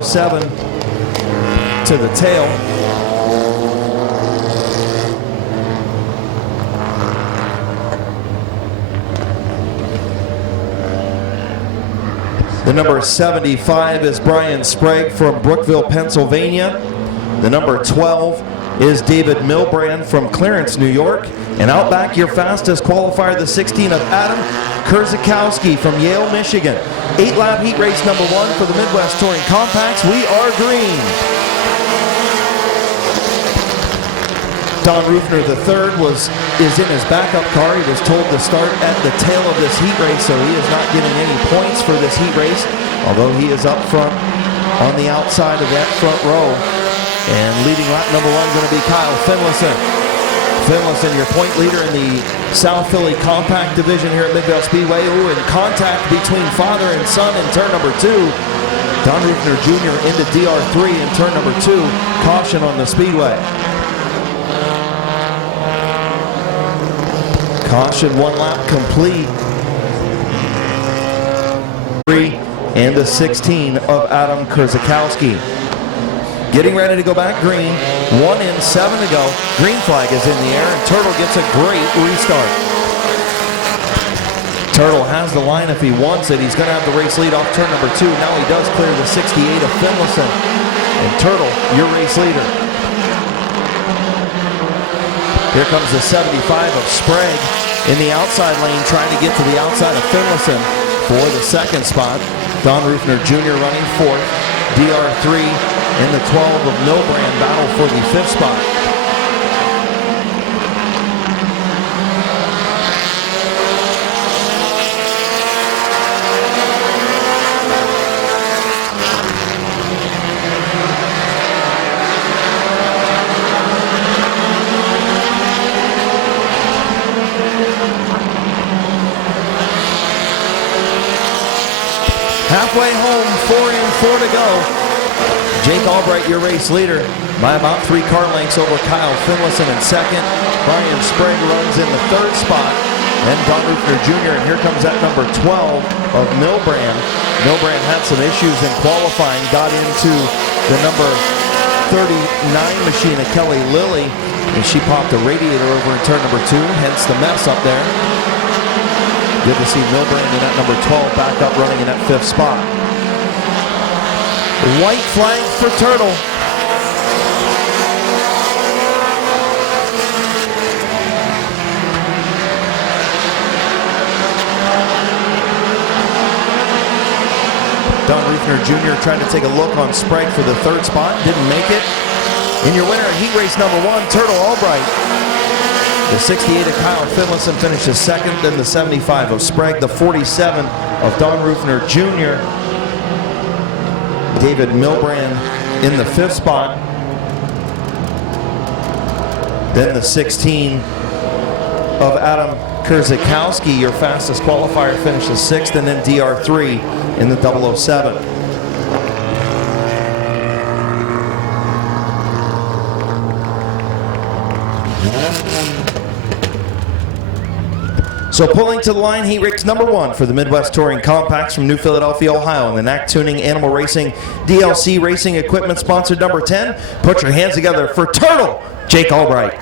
7 to the tail. The number 75 is Brian Sprague from Brookville, Pennsylvania. The number 12 is David Milbrand from Clarence, New York. And out back, your fastest qualifier, the 16 of Adam Kurzakowski from Yale, Michigan. 8-lap heat race number 1 for the Midwest Touring Compacts. We are green. Don Rufner III is in his backup car. He was told to start at the tail of this heat race, so he is not getting any points for this heat race, although he is up front on the outside of that front row. And leading lap number 1 going to be Kyle Finlayson. Finlayson, your point leader in the South Philly Compact Division here at Midvale Speedway. Ooh, in contact between father and son in turn number 2. Don Rufner Jr. into DR3 in turn number 2. Caution on the speedway. Caution, 1 lap complete. 3 and the 16 of Adam Kurzakowski. Getting ready to go back green. 1 in, 7 to go. Green flag is in the air, and Turtle gets a great restart. Turtle has the line if he wants it. He's going to have the race lead off turn number 2. Now he does clear the 68 of Finlayson. And Turtle, your race leader. Here comes the 75 of Sprague in the outside lane, trying to get to the outside of Finlayson for the 2nd spot. Don Rufner Jr. running 4th. DR3 in the 12 of Milbrand battle for the 5th spot. Halfway home, 4 in, 4 to go. Jake Albright, your race leader, by about 3 car lengths over Kyle Finlayson in 2nd. Brian Sprague runs in the 3rd spot. And Don Rufner Jr. And here comes that number 12 of Milbrand. Milbrand had some issues in qualifying, got into the number 39 machine of Kelly Lilly, and she popped a radiator over in turn number 2, hence the mess up there. Good to see Milbrand in that number 12 back up running in that 5th spot. White flag for Turtle. Don Rufner Jr. trying to take a look on Sprague for the 3rd spot. Didn't make it. In your winner, heat race number 1, Turtle Albright. The 68 of Kyle Finlayson finishes 2nd, then the 75 of Sprague, the 47 of Don Rufner Jr. David Milbrand in the 5th spot. Then the 16 of Adam Kurzakowski, your fastest qualifier, finishes 6th, and then DR3 in the 007. So pulling to the line, heat race number 1 for the Midwest Touring Compacts from New Philadelphia, Ohio, and the Knack Tuning Animal Racing DLC Racing Equipment sponsored number 10. Put your hands together for Turtle, Jake Albright.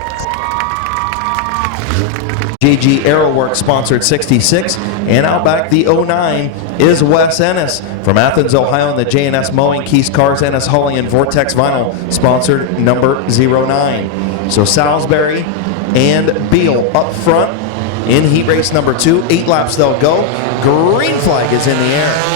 JG Aeroworks sponsored 66, and out back the 09 is Wes Ennis from Athens, Ohio, and the J&S Mowing, Keys Cars, Ennis Hauling, and Vortex Vinyl sponsored number 09. So Salisbury and Beal up front. In heat race number 2, 8 laps they'll go. Green flag is in the air.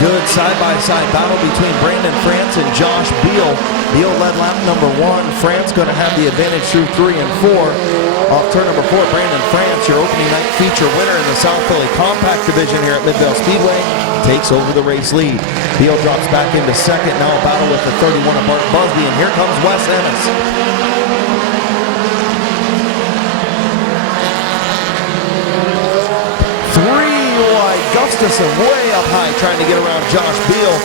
Good side-by-side battle between Brandon France and Josh Beal. Beal led lap number 1. France going to have the advantage through 3 and 4. Off turn number 4, Brandon France, your opening night feature winner in the South Philly Compact Division here at Midvale Speedway, takes over the race lead. Beal drops back into second. Now a battle with the 31 of Bart Busby, and here comes Wes Ennis. Gustafson way up high trying to get around Josh Beal.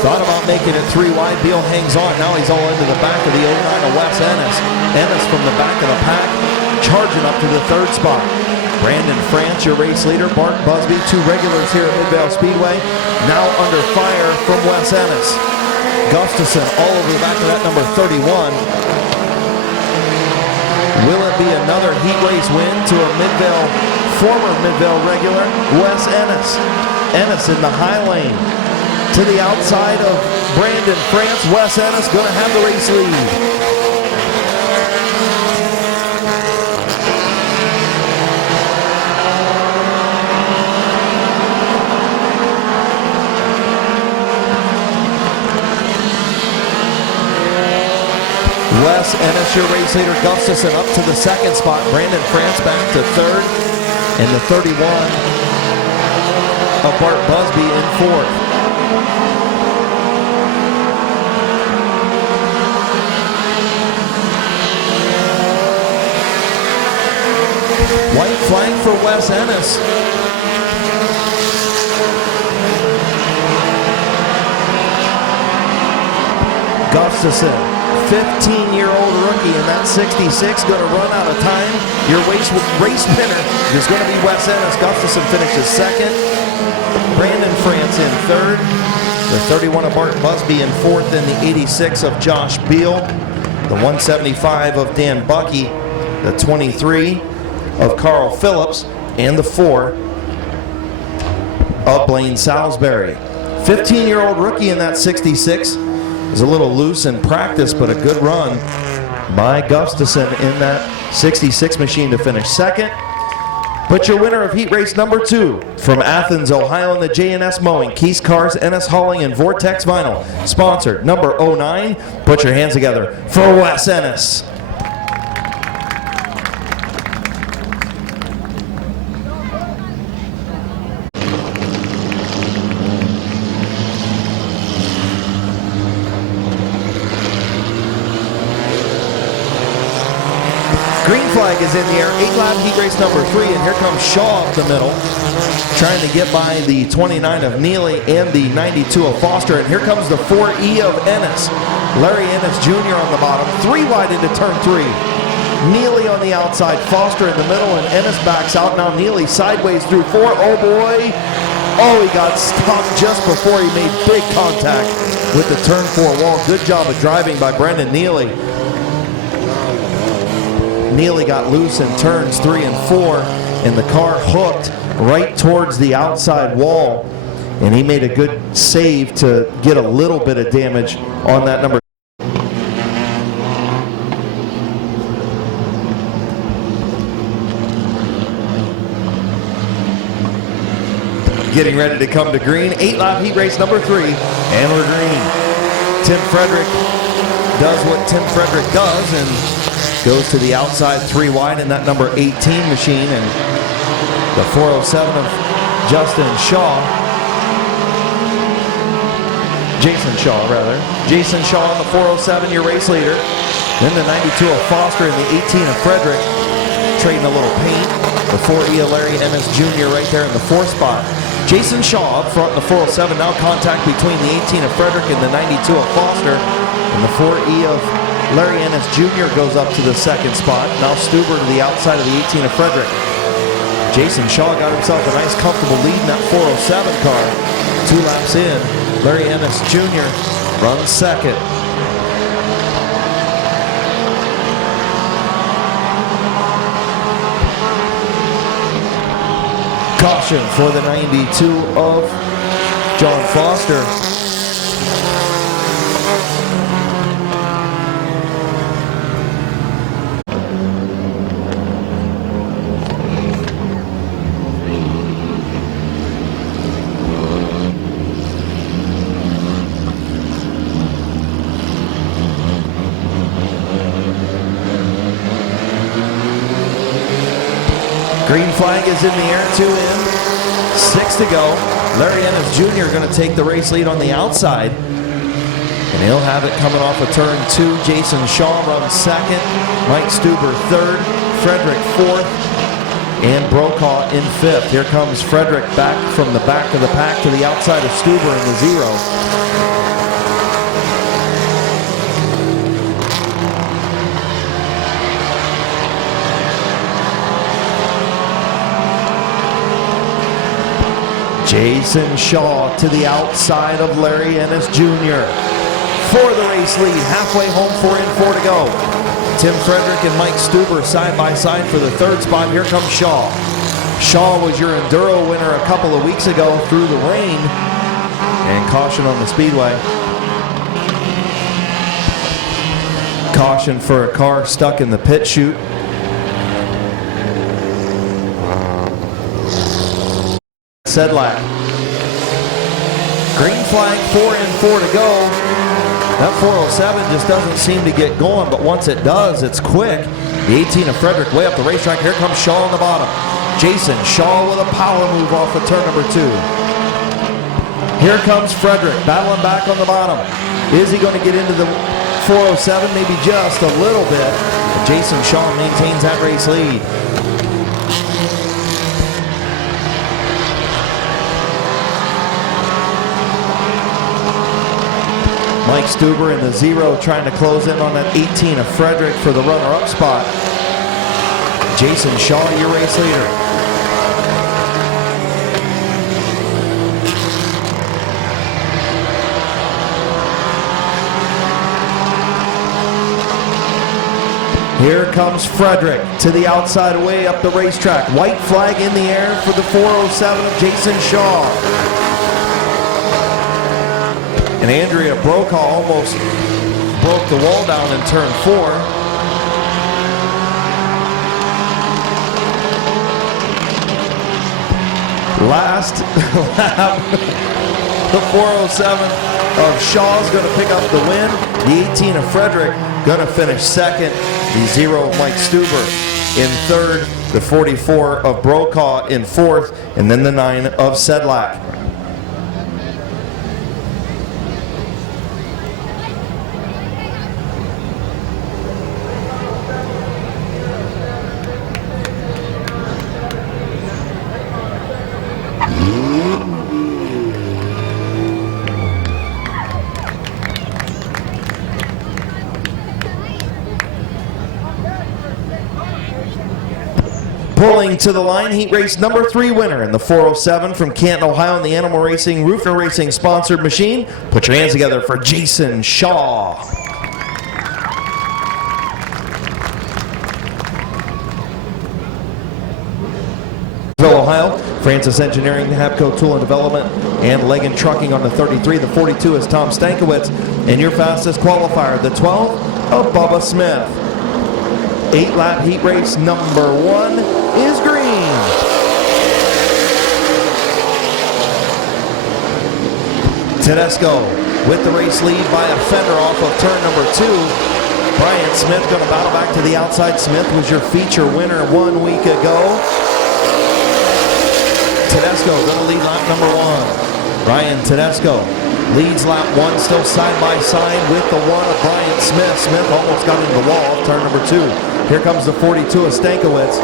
Thought about making it 3 wide. Beal hangs on. Now he's all into the back of the 09 of Wes Ennis. Ennis from the back of the pack, charging up to the 3rd spot. Brandon France, your race leader. Bart Busby, 2 regulars here at Midvale Speedway, now under fire from Wes Ennis. Gustafson all over the back of that number 31. Will it be another heat race win to a former Midvale regular, Wes Ennis? Ennis in the high lane to the outside of Brandon France. Wes Ennis going to have the race lead. Wes Ennis, your race leader. Gustafson up to the 2nd spot. Brandon France back to 3rd. And the 31 of Bart Busby in 4th. White flag for Wes Ennis. Gustafson, 15-year-old rookie in that 66, going to run out of time. Your race winner is going to be Wes Ennis. Gustafson finishes 2nd. Brandon France in 3rd. The 31 of Bart Busby in 4th, and the 86 of Josh Beal. The 175 of Dan Bucky. The 23 of Carl Phillips. And the 4 of Blaine Salisbury. 15-year-old rookie in that 66. Was a little loose in practice, but a good run by Gustafson in that 66 machine to finish 2nd. But your winner of heat race number 2 from Athens, Ohio, in the J&S Mowing, Keys Cars, Ennis Hauling, and Vortex Vinyl, sponsored number 09. Put your hands together for Wes Ennis. Green flag is in the air. 8-lap heat race number 3, and here comes Shaw up the middle, trying to get by the 29 of Neely and the 92 of Foster. And here comes the 4E of Ennis. Larry Ennis Jr. on the bottom, 3 wide into turn 3. Neely on the outside, Foster in the middle, and Ennis backs out. Now Neely sideways through 4. Oh boy. Oh, he got stopped just before he made big contact with the turn 4 wall. Good job of driving by Brendan Neely. Neely got loose in turns 3 and 4, and the car hooked right towards the outside wall, and he made a good save to get a little bit of damage on that number. Getting ready to come to green. 8-lap heat race number 3, and we're green. Tim Frederick does what Tim Frederick does and goes to the outside 3 wide in that number 18 machine, and the 407 of Jason Shaw on the 407, your race leader. Then the 92 of Foster and the 18 of Frederick trading a little paint. The 4E of Larry Ennis Jr. right there in the 4th spot. Jason Shaw up front in the 407. Now contact between the 18 of Frederick and the 92 of Foster, and the 4E of Larry Ennis Jr. goes up to the 2nd spot. Now Stuber to the outside of the 18 of Frederick. Jason Shaw got himself a nice comfortable lead in that 407 car. 2 laps in, Larry Ennis Jr. runs 2nd. Caution for the 92 of John Foster. Green flag is in the air, 2 in, 6 to go. Larry Ennis Jr. going to take the race lead on the outside. And he'll have it coming off of turn 2. Jason Shaw runs second. Mike Stuber third. Frederick fourth. And Brokaw in fifth. Here comes Frederick back from the back of the pack to the outside of Stuber in the 0. Jason Shaw to the outside of Larry Ennis Jr. for the race lead. Halfway home, 4 in, 4 to go. Tim Frederick and Mike Stuber side by side for the third spot. Here comes Shaw. Shaw was your Enduro winner a couple of weeks ago through the rain. And caution on the speedway. Caution for a car stuck in the pit chute. Sedlak. Green flag, 4 in, 4 to go. That 407 just doesn't seem to get going, but once it does, it's quick. The 18 of Frederick way up the racetrack. Here comes Shaw on the bottom. Jason Shaw with a power move off of turn number 2. Here comes Frederick battling back on the bottom. Is he going to get into the 407? Maybe just a little bit. But Jason Shaw maintains that race lead. Mike Stuber in the 0 trying to close in on that 18 of Frederick for the runner-up spot. Jason Shaw, your race leader. Here comes Frederick to the outside way up the racetrack. White flag in the air for the 407 of Jason Shaw. And Andrea Brokaw almost broke the wall down in turn 4. Last lap, the 407 of Shaw's going to pick up the win. The 18 of Frederick going to finish second. The 0 of Mike Stuber in third. The 44 of Brokaw in fourth. And then the 9 of Sedlak. Pulling to the line, heat race number 3 winner in the 407 from Canton, Ohio, in the Animal Racing, Rufner Racing sponsored machine. Put your hands together for Jason Shaw. Ohio, Francis Engineering, Habco Tool and Development, and Legan Trucking on the 33. The 42 is Tom Stankiewicz, and your fastest qualifier, the 12 of Bubba Smith. 8-lap heat race number 1 is green. Tedesco with the race lead by a fender off of turn number 2. Brian Smith going to battle back to the outside. Smith was your feature winner 1 week ago. Tedesco going to lead lap number 1. Brian Tedesco leads lap 1, still side by side with the 1 of Brian Smith. Smith almost got into the wall off turn number 2. Here comes the 42 of Stankiewicz.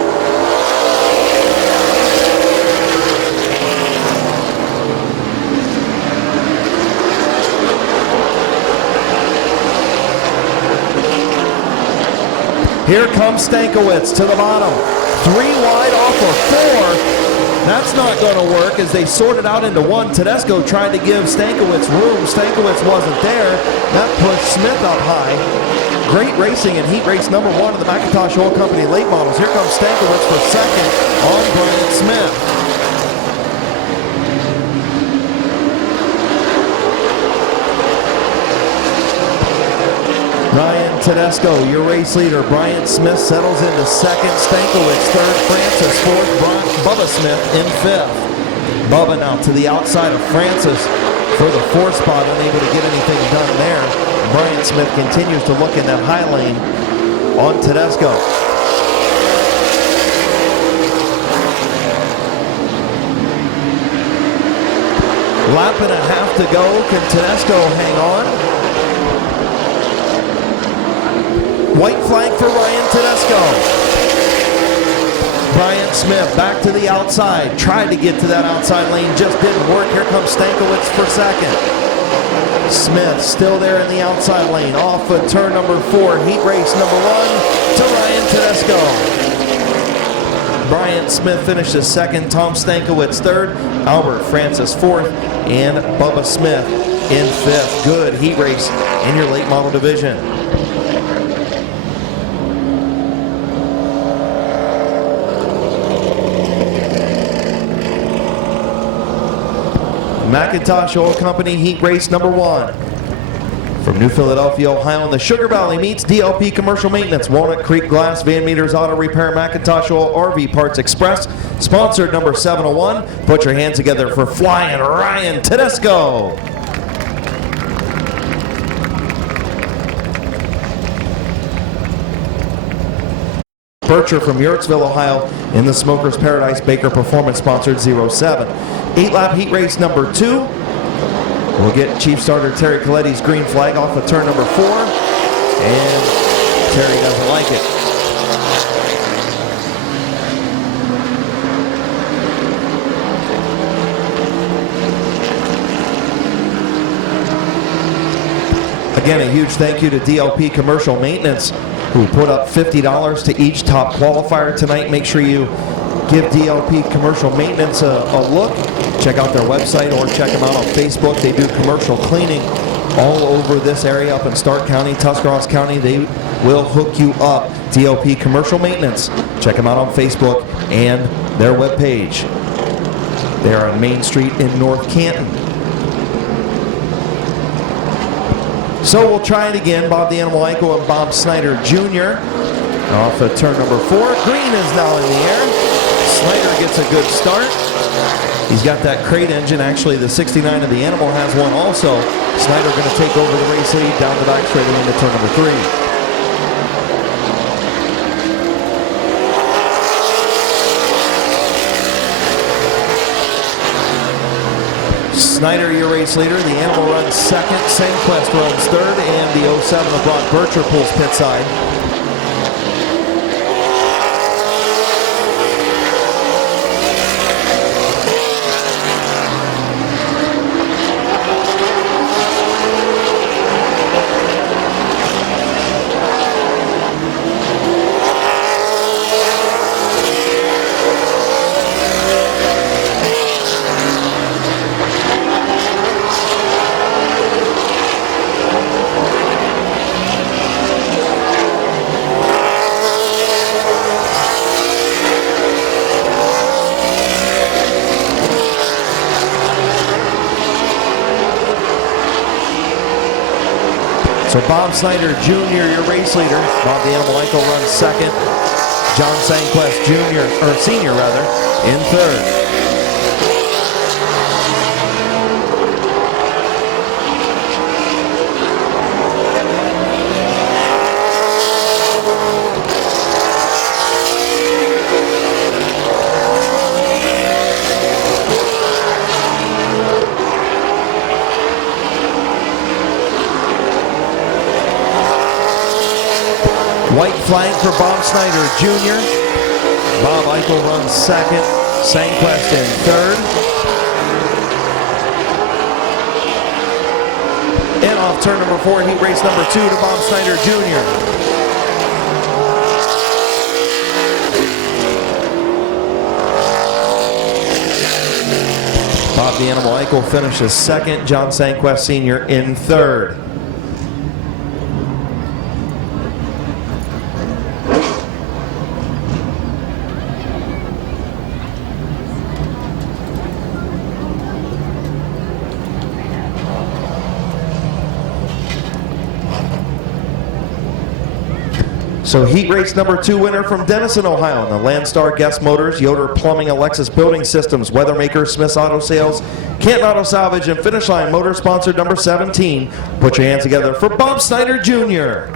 Here comes Stankiewicz to the bottom. 3 wide off of 4. That's not going to work as they sorted out into 1. Tedesco tried to give Stankiewicz room. Stankiewicz wasn't there. That pushed Smith up high. Great racing in heat race number 1 of the McIntosh Oil Company late models. Here comes Stankiewicz for second on Brian Smith. Ryan Tedesco, your race leader. Brian Smith settles into second. Stankiewicz third. Francis fourth. Bubba Smith in fifth. Bubba now to the outside of Francis for the 4th spot, unable to get anything done there. Brian Smith continues to look in that high lane on Tedesco. Lap and a half to go. Can Tedesco hang on? White flag for Ryan Tedesco. Brian Smith back to the outside. Tried to get to that outside lane, just didn't work. Here comes Stankiewicz for second. Smith still there in the outside lane. Off of turn number 4, heat race number 1 to Ryan Tedesco. Brian Smith finishes second, Tom Stankiewicz third, Albert Francis fourth, and Bubba Smith in fifth. Good heat race in your late model division. McIntosh Oil Company heat race number 1. From New Philadelphia, Ohio, in the Sugar Valley meets DLP Commercial Maintenance, Walnut Creek Glass, Van Meters Auto Repair, McIntosh Oil, RV Parts Express. Sponsored number 701. Put your hands together for Flying Ryan Tedesco. Bircher from Yurtsville, Ohio, in the Smokers Paradise Baker Performance, sponsored 07. 8-lap heat race number 2. We'll get Chief Starter Terry Coletti's green flag off of turn number 4, and Terry doesn't like it. Again, a huge thank you to DLP Commercial Maintenance, who put up $50 to each top qualifier tonight. Make sure you give DLP Commercial Maintenance a look. Check out their website or check them out on Facebook. They do commercial cleaning all over this area up in Stark County, Tuscarawas County. They will hook you up. DLP Commercial Maintenance. Check them out on Facebook and their webpage. They are on Main Street in North Canton. So we'll try it again. Bob the Animal Eichel and Bob Snyder Jr. Off of turn number 4. Green is now in the air. Snyder gets a good start. He's got that crate engine. Actually, the 69 of the Animal has one also. Snyder going to take over the race lead down the back straight into turn number 3. Snyder, your race leader. The Animal runs second. Sandquist runs third. And the 07 of Brock Bircher pulls pit side. So Bob Snyder Jr., your race leader. Bob the Animal Eichel runs second. John Sandquist Jr., or Senior rather, in third. White flag for Bob Snyder Jr. Bob Eichel runs second. Sandquist in third. And off turn number 4, heat race number 2 to Bob Snyder Jr. Bob the Animal Eichel finishes second. John Sandquist Sr. in third. So heat race number 2 winner from Denison, Ohio, in the Landstar Guest Motors, Yoder Plumbing, Alexis Building Systems, Weathermaker, Smith's Auto Sales, Canton Auto Salvage, and Finish Line Motor, sponsored number 17. Put your hands together for Bob Snyder Jr.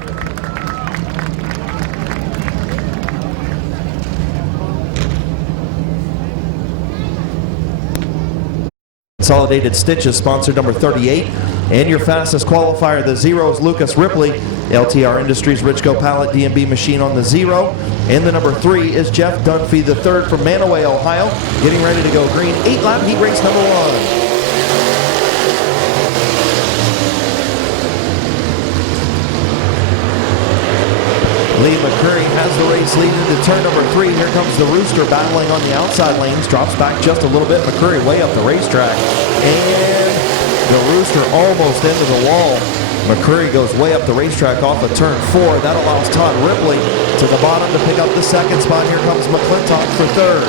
Consolidated Stitches, sponsor number 38. And your fastest qualifier, the 0's Lucas Ripley. LTR Industries Richco Pallet D&B machine on the 0. And the number 3 is Jeff Dunphy, the 3rd from Manaway, Ohio. Getting ready to go green. 8-lap heat race number 1. Lee McCurry has the race lead into turn number 3. Here comes the Rooster battling on the outside lanes. Drops back just a little bit. McCurry way up the racetrack. And the Rooster almost into the wall. McCurry goes way up the racetrack off of turn 4. That allows Todd Ripley to the bottom to pick up the 2nd spot. Here comes McClintock for 3rd.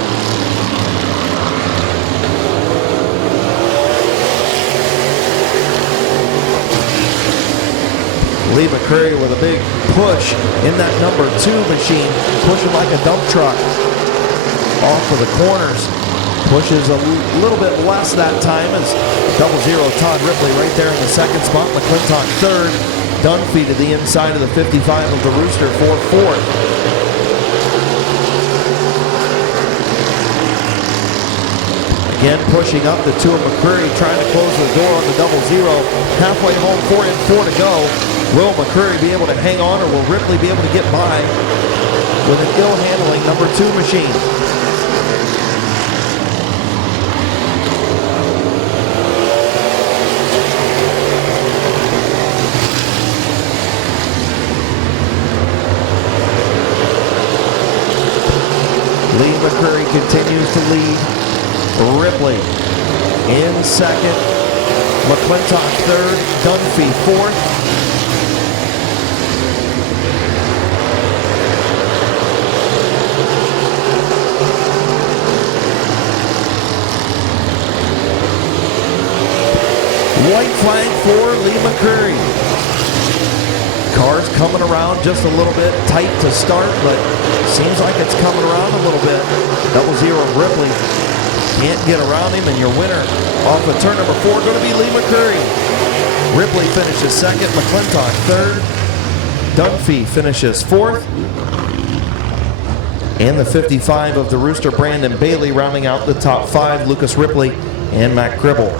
Lee McCurry with a big push in that number 2 machine, pushing like a dump truck off of the corners. Pushes a little bit less that time as 00 Todd Ripley right there in the 2nd spot. McClintock 3rd. Dunphy to the inside of the 55 of the Rooster for 4th. Again, pushing up the 2 of McCurry, trying to close the door on the 00. Halfway home, 4 and 4 to go. Will McCurry be able to hang on, or will Ripley be able to get by with an ill-handling number 2 machine? Lee McCurry continues to lead. Ripley in 2nd. McClintock 3rd. Dunphy 4th. White flag for Lee McCurry. Cars coming around just a little bit tight to start, but seems like it's coming around a little bit. 00 Ripley can't get around him, and your winner off of turn number 4 going to be Lee McCurry. Ripley finishes 2nd, McClintock 3rd, Dunphy finishes 4th, and the 55 of the Rooster, Brandon Bailey, rounding out the top 5, Lucas Ripley and Matt Gribble.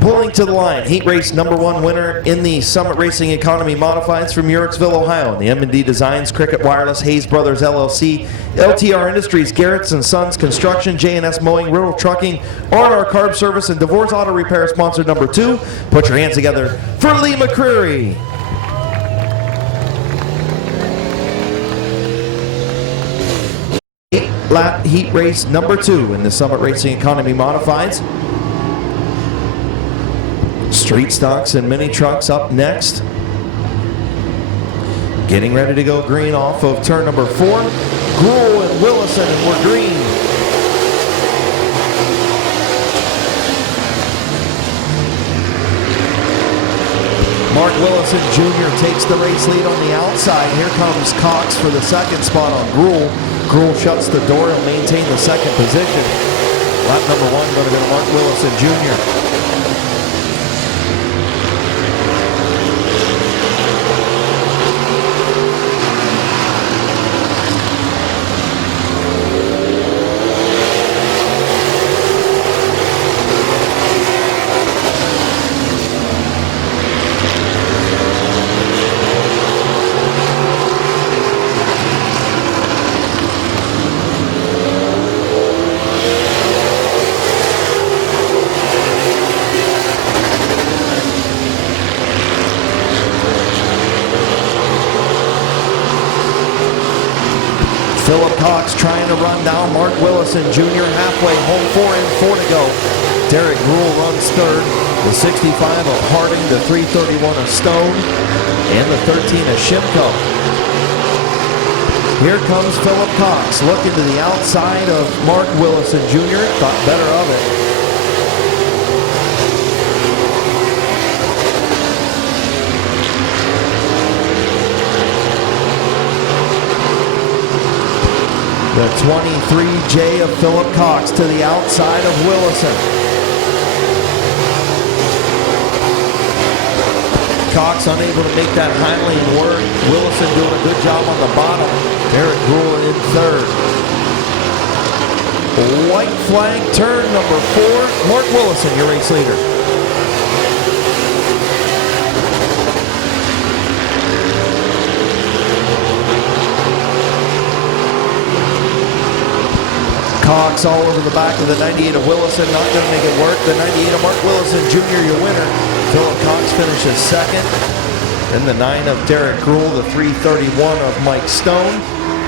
Pulling to the line, heat race number 1 winner in the Summit Racing Economy Modifieds from Muirksville, Ohio. The M&D Designs, Cricket Wireless, Hayes Brothers LLC, LTR Industries, Garrett's & Sons Construction, J&S Mowing, Riddle Trucking, R&R Carb Service, and Divorce Auto Repair, sponsor number 2. Put your hands together for Lee McCurry. Eight-lap heat race number 2 in the Summit Racing Economy Modifieds. Street stocks and mini trucks up next. Getting ready to go green off of turn number 4. Gruhl and Willison, and we're green. Mark Willison Jr. takes the race lead on the outside. Here comes Cox for the 2nd spot on Gruhl. Gruhl shuts the door and maintain the 2nd position. Lap number 1 going to go to Mark Willison Jr. Philip Cox trying to run down Mark Willison Jr. halfway home, 4 and 4 to go. Derek Gruhl runs 3rd. The 65 of Harding, the 331 of Stone, and the 13 of Shimko. Here comes Philip Cox looking to the outside of Mark Willison Jr. Thought better of it. The 23J of Philip Cox to the outside of Willison. Cox unable to make that high lane work. Willison doing a good job on the bottom. Derek Gruhl in third. White flag turn number 4. Mark Willison, your race leader. Cox all over the back of the 98 of Willison, not going to make it work. The 98 of Mark Willison Jr., your winner. Philip Cox finishes second. Then the 9 of Derek Gruhl, the 331 of Mike Stone,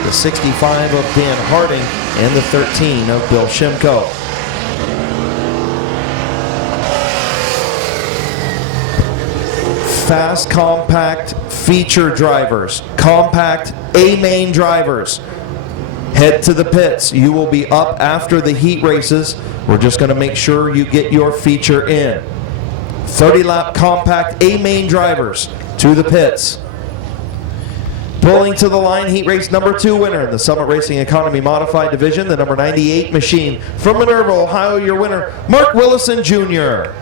the 65 of Dan Harding, and the 13 of Bill Shimko. Fast, compact, feature drivers, compact A-main drivers. Head to the pits. You will be up after the heat races. We're just going to make sure you get your feature in. 30-lap compact A-main drivers to the pits. Pulling to the line, heat race number 2 winner in the Summit Racing Economy Modified Division, the number 98 machine from Minerva, Ohio, your winner, Mark Willison Jr.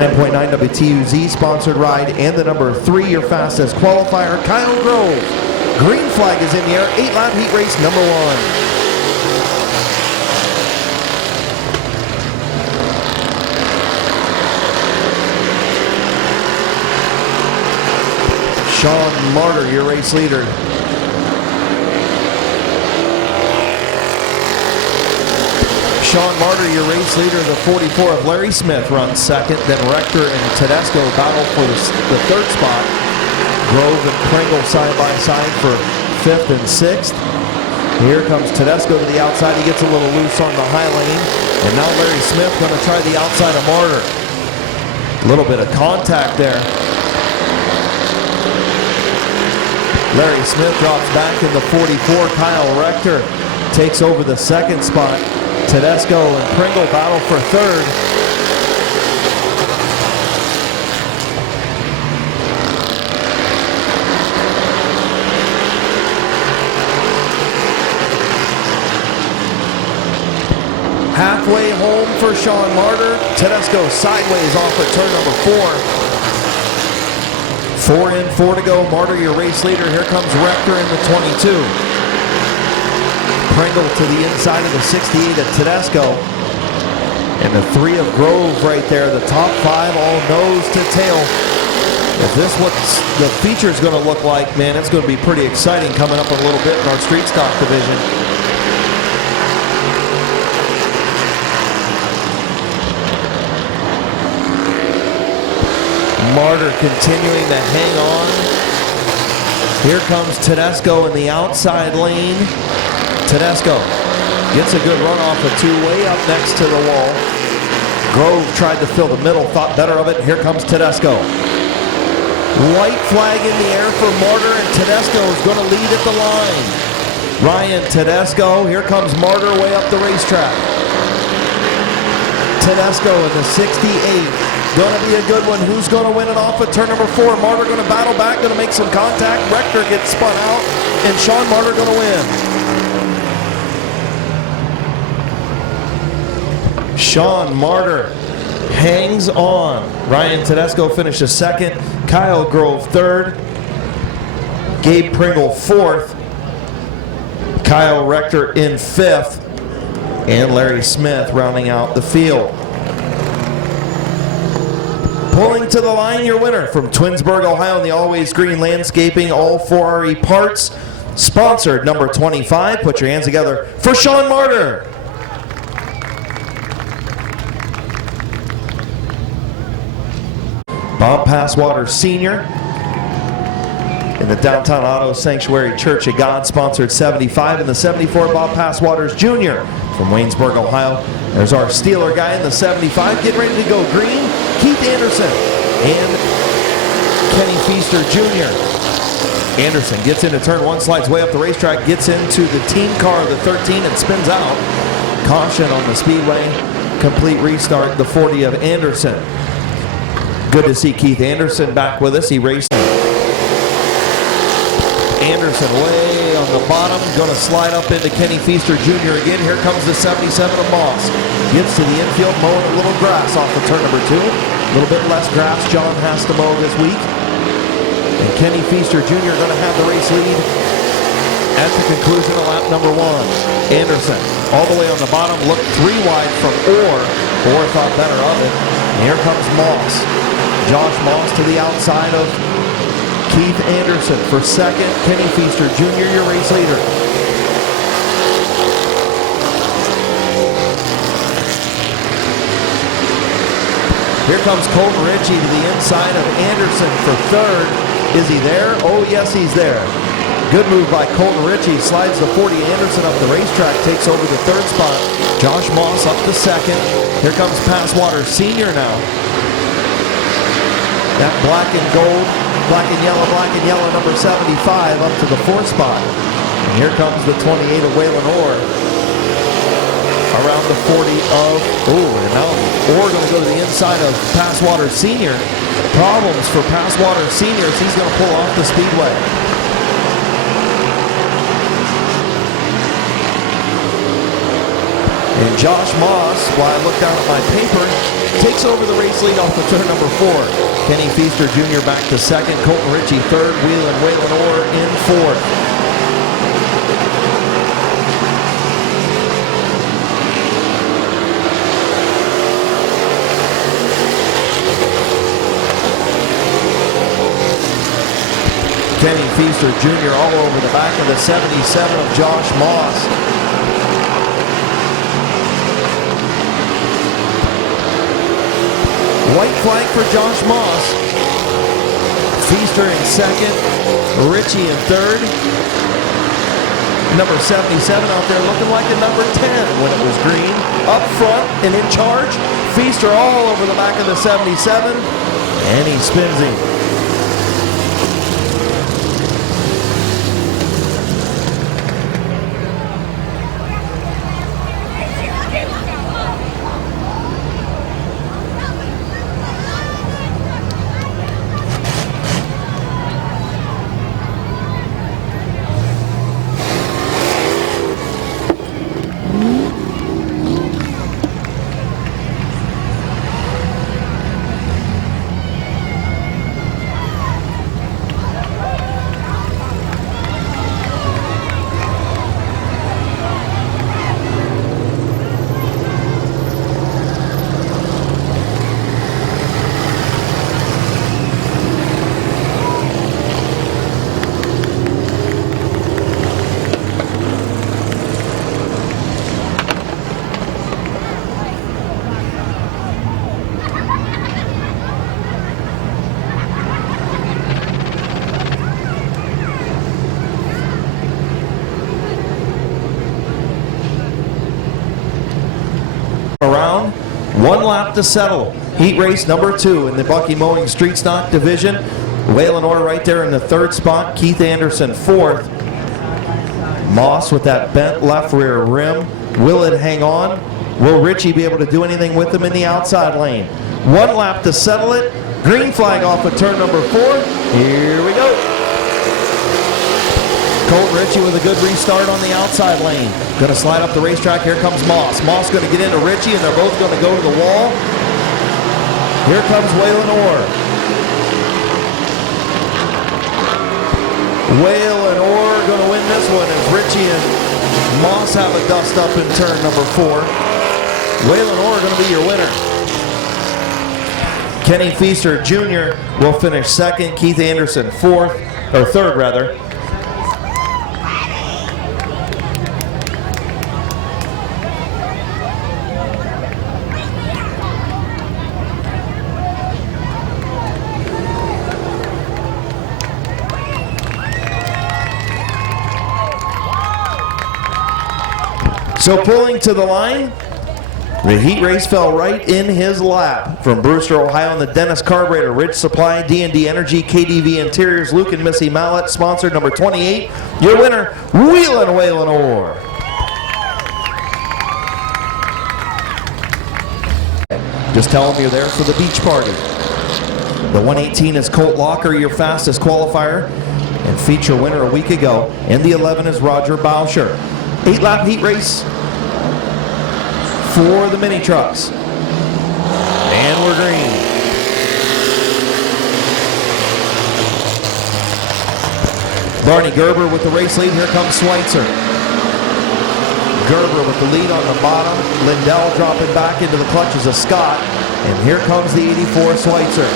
9.9 WTUZ sponsored ride, and the number 3, your fastest qualifier, Kyle Grove. Green flag is in the air, 8-lap heat race number 1. Sean Martyr, your race leader. Sean Martyr, your race leader, the 44 of Larry Smith runs second. Then Rector and Tedesco battle for the third spot. Grove and Pringle side by side for 5th and 6th. Here comes Tedesco to the outside. He gets a little loose on the high lane. And now Larry Smith going to try the outside of Martyr. A little bit of contact there. Larry Smith drops back in the 44. Kyle Rector takes over the second spot. Tedesco and Pringle battle for third. Halfway home for Sean Martyr. Tedesco sideways off at turn number 4. 4 in, 4 to go. Martyr, your race leader. Here comes Rector in the 22. Pringle to the inside of the 68 of Tedesco. And the 3 of Grove right there. The top 5 all nose to tail. If this what the feature is going to look like, man, it's going to be pretty exciting coming up in a little bit in our street stock division. Martyr continuing to hang on. Here comes Tedesco in the outside lane. Tedesco gets a good run off a 2 way up next to the wall. Grove tried to fill the middle, thought better of it. Here comes Tedesco. White flag in the air for Martyr, and Tedesco is going to lead at the line. Ryan Tedesco, here comes Martyr way up the racetrack. Tedesco in the 68. Going to be a good one. Who's going to win it off at turn number 4? Martyr going to battle back, going to make some contact. Rector gets spun out, and Sean Martyr going to win. Sean Martyr hangs on. Ryan Tedesco finishes second. Kyle Grove third. Gabe Pringle 4th. Kyle Rector in 5th. And Larry Smith rounding out the field. Pulling to the line, your winner from Twinsburg, Ohio, in the Always Green Landscaping, all 4RE parts. Sponsored number 25. Put your hands together for Sean Martyr. Bob Passwater Sr. in the Downtown Auto Sanctuary Church of God, sponsored 75, and the 74 Bob Passwaters Jr. from Waynesburg, Ohio. There's our Steeler guy in the 75, getting ready to go green, Keith Anderson and Kenny Feaster Jr. Anderson gets into turn 1, slides way up the racetrack, gets into the team car, the 13, and spins out. Caution on the speedway. Complete restart, the 40 of Anderson. Good to see Keith Anderson back with us. He raced Anderson way on the bottom, going to slide up into Kenny Feaster Jr. again. Here comes the 77 of Moss. Gets to the infield, mowing a little grass off of turn number 2. A little bit less grass John has to mow this week. And Kenny Feaster Jr. going to have the race lead at the conclusion of lap number 1. Anderson all the way on the bottom, looked 3 wide from Orr. Orr thought better of it. And here comes Moss. Josh Moss to the outside of Keith Anderson for second. Kenny Feaster Jr., your race leader. Here comes Colton Ritchie to the inside of Anderson for third. Is he there? Oh, yes, he's there. Good move by Colton Ritchie. Slides the 40. Anderson up the racetrack, takes over the third spot. Josh Moss up to second. Here comes Passwater Sr. now. That black and gold, black and yellow, number 75 up to the 4th spot. And here comes the 28 of Waylon Orr. Around the 40 of, and now Orr going to go to the inside of Passwater Sr. Problems for Passwater Sr. as he's going to pull off the speedway. And Josh Moss, while I look down at my paper, takes over the race lead off of turn number 4. Kenny Feaster Jr. back to second. Colton Ritchie third. Waylon Orr in 4th. Kenny Feaster Jr. all over the back of the 77 of Josh Moss. White flag for Josh Moss. Feaster in second. Ritchie in third. Number 77 out there looking like a number 10 when it was green. Up front and in charge. Feaster all over the back of the 77. And he spins him. Around, 1 lap to settle. Heat race number 2 in the Bucky Mowing Street Stock Division. Waylon Orr right there in the 3rd spot. Keith Anderson 4th. Moss with that bent left rear rim. Will it hang on? Will Ritchie be able to do anything with him in the outside lane? 1 lap to settle it. Green flag off of turn number 4. Here we go. Colton Ritchie with a good restart on the outside lane. Going to slide up the racetrack. Here comes Moss. Moss going to get into Ritchie, and they're both going to go to the wall. Here comes Waylon Orr. Waylon Orr going to win this one as Ritchie and Moss have a dust up in turn number 4. Waylon Orr going to be your winner. Kenny Feaster Jr. will finish 2nd. Keith Anderson 3rd rather. So pulling to the line, the heat race fell right in his lap. From Brewster, Ohio, and the Dennis Carburetor, Ridge Supply, D&D Energy, KDV Interiors, Luke and Missy Mallet, sponsored number 28. Your winner, Waylon Orr. Just tell them you're there for the beach party. The 118 is Colt Locker, your fastest qualifier. and feature winner a week ago. And the 11 is Roger Bauscher. 8-lap heat race for the mini trucks. And we're green. Barney Gerber with the race lead. Here comes Schweitzer. Gerber with the lead on the bottom. Lindell dropping back into the clutches of Scott. And here comes the 84 Schweitzer.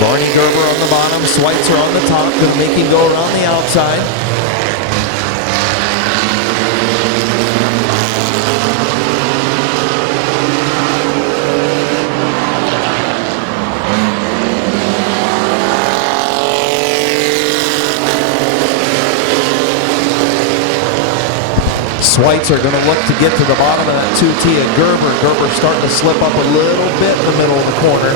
Barney Gerber on the bottom, Schweitzer on the top. Going to make him go around the outside. Schweitzer going to look to get to the bottom of that 2T of Gerber. Gerber starting to slip up a little bit in the middle of the corner.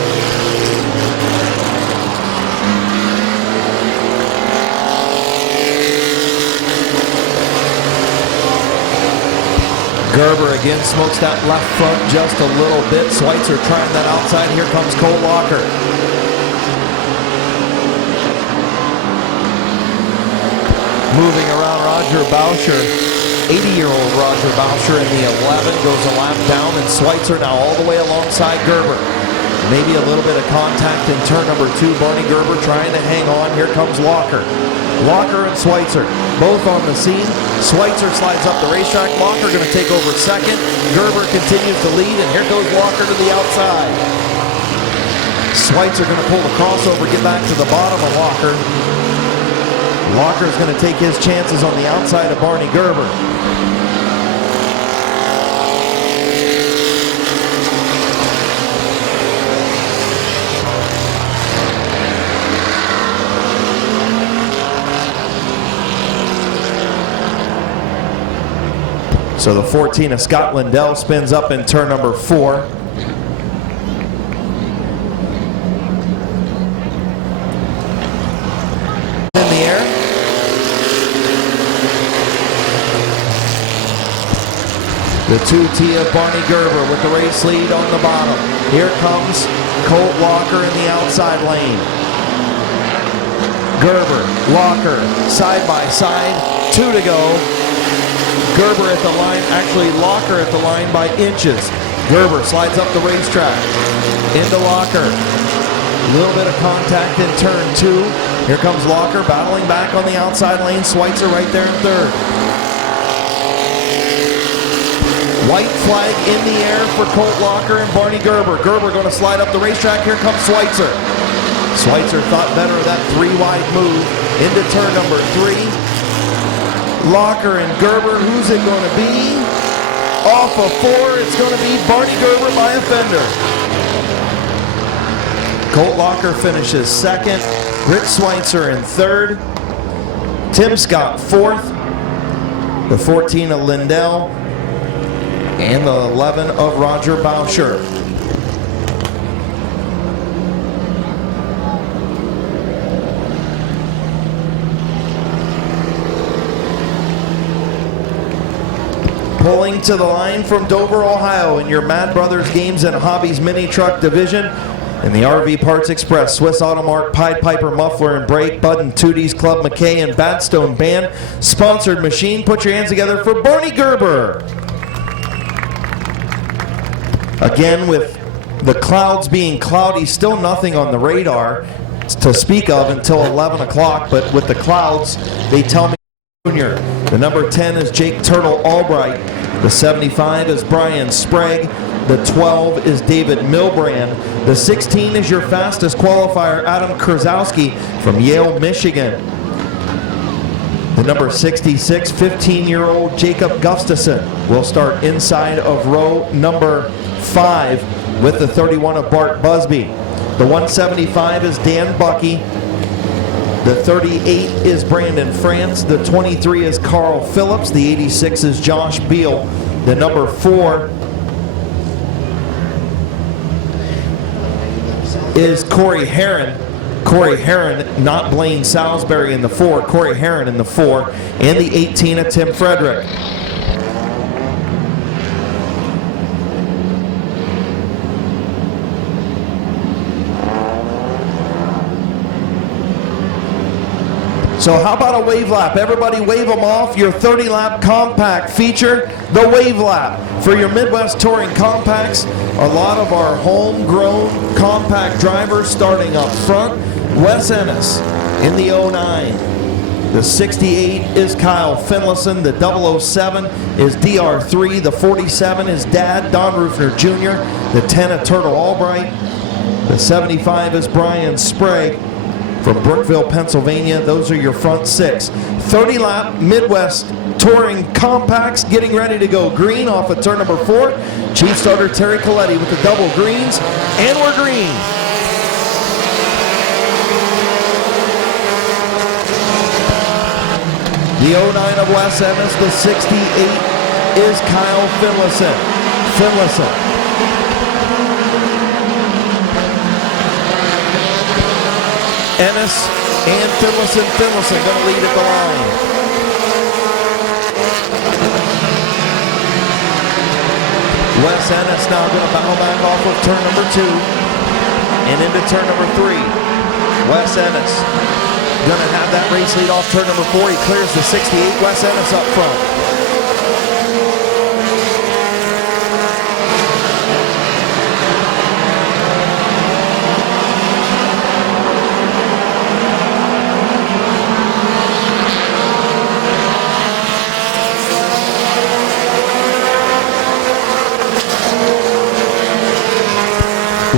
Gerber again smokes that left front just a little bit. Schweitzer trying that outside. Here comes Cole Locker. Moving around Roger Bauscher. 80-year-old Roger Bauscher in the 11 goes a lap down, and Schweitzer now all the way alongside Gerber. Maybe a little bit of contact in turn number 2. Barney Gerber trying to hang on. Here comes Locker. Locker and Schweitzer both on the scene. Schweitzer slides up the racetrack. Locker going to take over second. Gerber continues to lead, and here goes Locker to the outside. Schweitzer going to pull the crossover, get back to the bottom of Locker. Locker is going to take his chances on the outside of Barney Gerber. So the 14 of Scott Lindell spins up in turn number 4. In the air. The 2T of Barney Gerber with the race lead on the bottom. Here comes Colt Locker in the outside lane. Gerber, Locker, side by side, 2 to go. Gerber at the line, actually Locker at the line by inches. Gerber slides up the racetrack into Locker. A little bit of contact in turn 2. Here comes Locker battling back on the outside lane. Schweitzer right there in third. White flag in the air for Colt Locker and Barney Gerber. Gerber going to slide up the racetrack. Here comes Schweitzer. Schweitzer thought better of that 3-wide move into turn number 3. Locker and Gerber, who's it going to be? Off of 4, it's going to be Barney Gerber by a fender. Colt Locker finishes second. Rick Schweitzer in third. Tim Scott fourth. The 14 of Lindell. And the 11 of Roger Bauscher. Pulling to the line from Dover, Ohio in your Mad Brothers Games and Hobbies Mini Truck Division. In the RV Parts Express, Swiss Automark, Pied Piper Muffler and Brake, Bud and Tooties, Club McKay and Badstone Band sponsored machine. Put your hands together for Barney Gerber. Again, with the clouds being cloudy, still nothing on the radar to speak of until 11 o'clock, but with the clouds, they tell me Junior. The number 10 is Jake Turtle Albright. The 75 is Brian Sprague. The 12 is David Milbrand. The 16 is your fastest qualifier, Adam Kurzowski from Yale, Michigan. The number 66, 15-year-old Jacob Gustafson will start inside of row number 5 with the 31 of Bart Busby. The 175 is Dan Bucky. The 38 is Brandon France. The 23 is Carl Phillips. The 86 is Josh Beal. The number 4 is Corey Herron. Corey Herron, not Blaine Salisbury in the 4. Corey Herron in the 4. And the 18 of Tim Frederick. So how about a wave lap? Everybody wave them off. Your 30-lap compact feature, the wave lap. For your Midwest Touring compacts, a lot of our homegrown compact drivers starting up front. Wes Ennis in the 09. The 68 is Kyle Finlayson. The 007 is DR3. The 47 is Dad, Don Rufner Jr. The 10 is Turtle Albright. The 75 is Brian Sprague from Brookville, Pennsylvania. Those are your front six. 30-lap Midwest Touring compacts getting ready to go green off of turn number 4. Chief starter Terry Coletti with the double greens, and we're green. The 09 of Wes Ennis, the 68 is Kyle Finlayson. Ennis and Finlayson going to lead at the line. Wes Ennis now going to bow back off of turn number 2 and into turn number 3. Wes Ennis going to have that race lead off turn number 4. He clears the 68. Wes Ennis up front.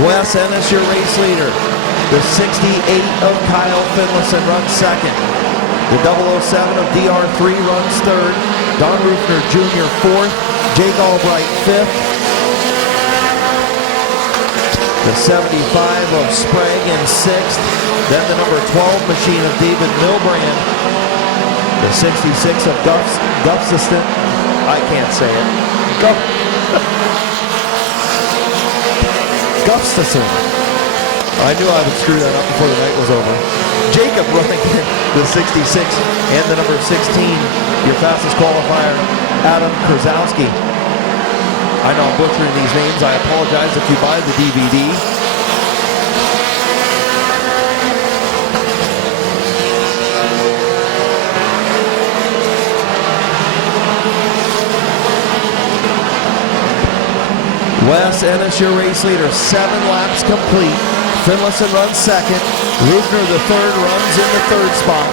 Wes Ennis, your race leader. The 68 of Kyle Finlayson runs second. The 007 of DR3 runs third. Don Rufner Jr. fourth. Jake Albright fifth. The 75 of Sprague in sixth. Then the number 12 machine of David Milbrand. The 66 of Gustafson. I can't say it. Gustafson. I knew I would screw that up before the night was over. Jacob running the 66 and the number 16, your fastest qualifier, Adam Krasowski. I know I'm butchering these names. I apologize if you buy the DVD. Wes Ennis, your race leader, 7 laps complete. Finlayson runs second. Rufner, the third, runs in the third spot.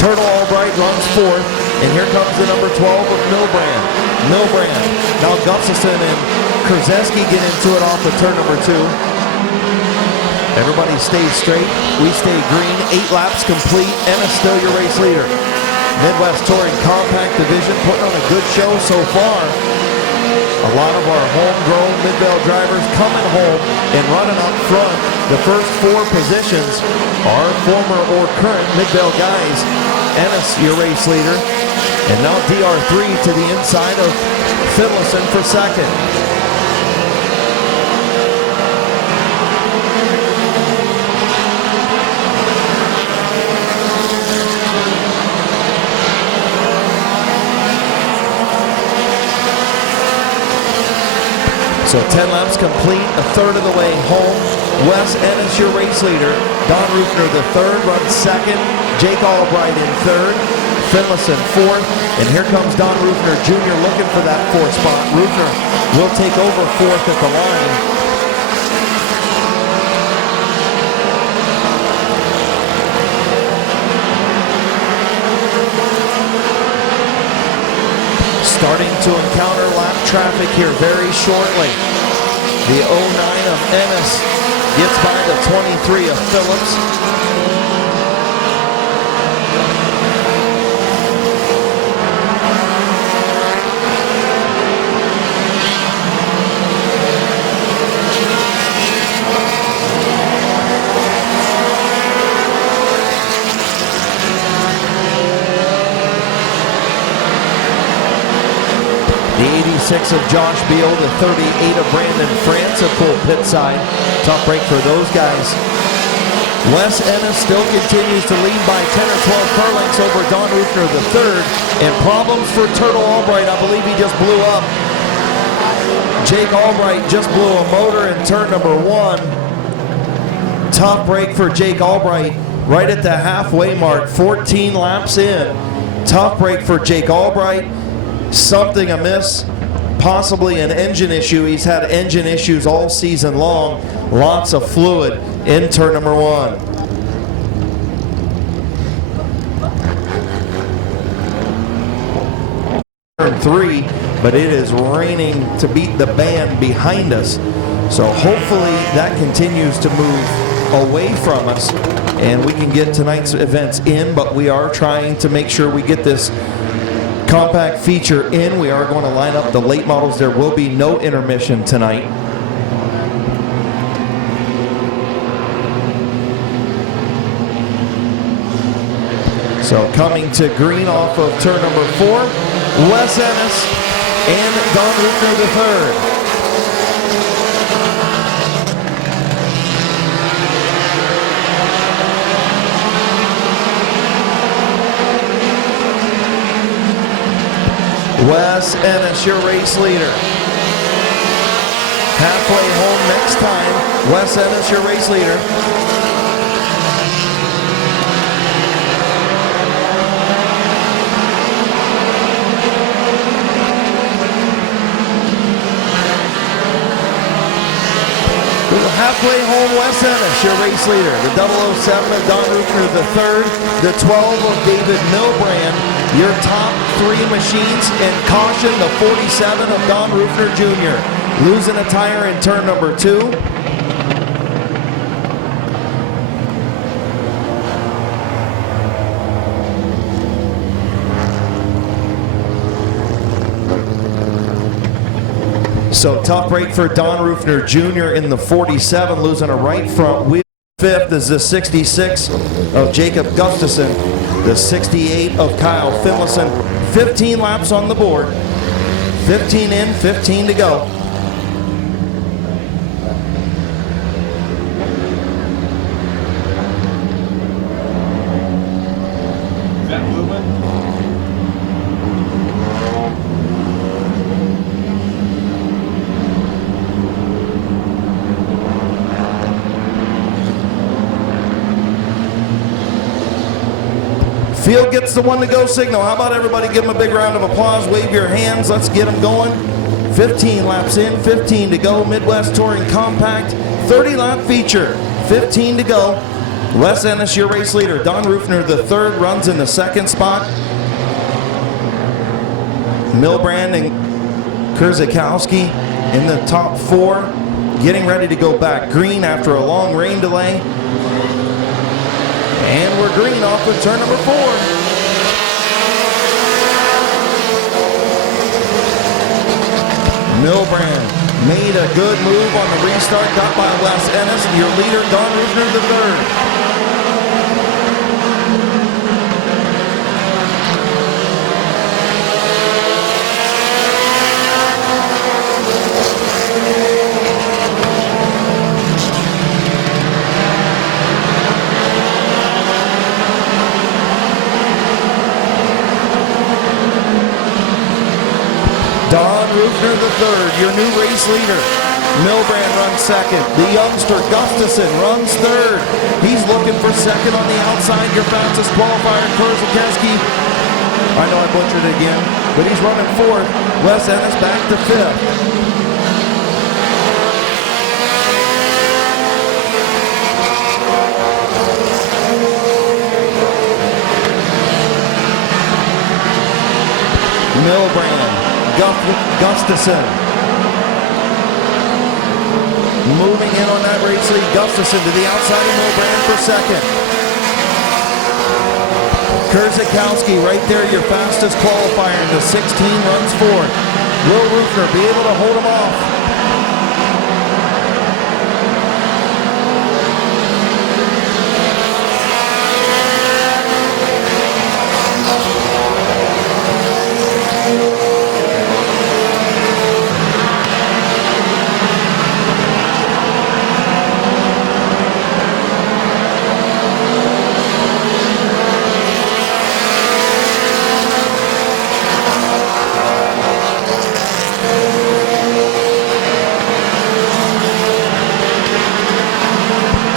Turtle Albright runs fourth. And here comes the number 12 of Milbrand. Now Gustafson and Krzeski get into it off of turn number 2. Everybody stays straight. We stay green. 8 laps complete. Ennis still your race leader. Midwest Touring Compact Division putting on a good show so far. A lot of our homegrown Midvale drivers coming home and running up front. The first 4 positions are former or current Midvale guys. Ennis, your race leader. And now DR3 to the inside of Finlayson for second. So 10 laps complete, a third of the way home. Wes Ennis, your race leader. Don Rufner, the third, runs second. Jake Albright in third. Finlayson fourth. And here comes Don Rufner Jr. looking for that 4th spot. Rufner will take over 4th at the line. Starting to encounter lap traffic here very shortly. The 09 of Ennis gets by the 23 of Phillips. The 86 of Josh Beal, the 38 of Brandon France have pulled pit side. Top break for those guys. Wes Ennis still continues to lead by 10 or 12 car lengths over Don Rufner the third. And problems for Turtle Albright. I believe he just blew up. Jake Albright just blew a motor in turn number 1. Top break for Jake Albright. right at the halfway mark, 14 laps in. Tough break for Jake Albright. Something amiss, possibly an engine issue. He's had engine issues all season long. Lots of fluid in turn number 1. Turn 3, but it is raining to beat the band behind us. So hopefully that continues to move away from us and we can get tonight's events in, but we are trying to make sure we get this compact feature in. We are going to line up the late models. There will be no intermission tonight. So coming to green off of turn number 4, Wes Ennis and Don Rufner III. Wes Ennis, your race leader. Halfway home next time. Wes Ennis, your race leader. Halfway home, Wes Ennis, your race leader. The 007 of Don Rufner III, the 12 of David Milbrand, your top 3 machines, and caution, the 47 of Don Rufner Jr. Losing a tire in turn number 2. So tough break for Don Rufner Jr. in the 47, losing a right front wheel. 5th is the 66 of Jacob Gustafson, the 68 of Kyle Finlayson. 15 laps on the board, 15 in, 15 to go. Is that moving? Field gets the 1 to go signal. How about everybody give him a big round of applause, wave your hands, let's get him going. 15 laps in, 15 to go. Midwest Touring Compact, 30 lap feature, 15 to go. Wes Ennis, your race leader. Don Rufner III runs in the 2nd spot. Milbrand and Kurzakowski in the top 4, getting ready to go back green after a long rain delay. And we're green off with turn number 4. Milbrand made a good move on the restart, got by Wes Ennis, your leader, Don Rufner III. Don Rufner III, your new race leader. Milbrand runs 2nd. The youngster Gustafson runs 3rd. He's looking for 2nd on the outside. Your fastest qualifier, Kurzakowski. I know I butchered it again, but he's running 4th. Wes Ennis back to 5th. Milbrand, Gustafson. Moving in on that race lead, Gustafson to the outside of Milbrand for 2nd. Kurzakowski right there, your fastest qualifier in the 16 runs 4th. Will Rufner be able to hold him off?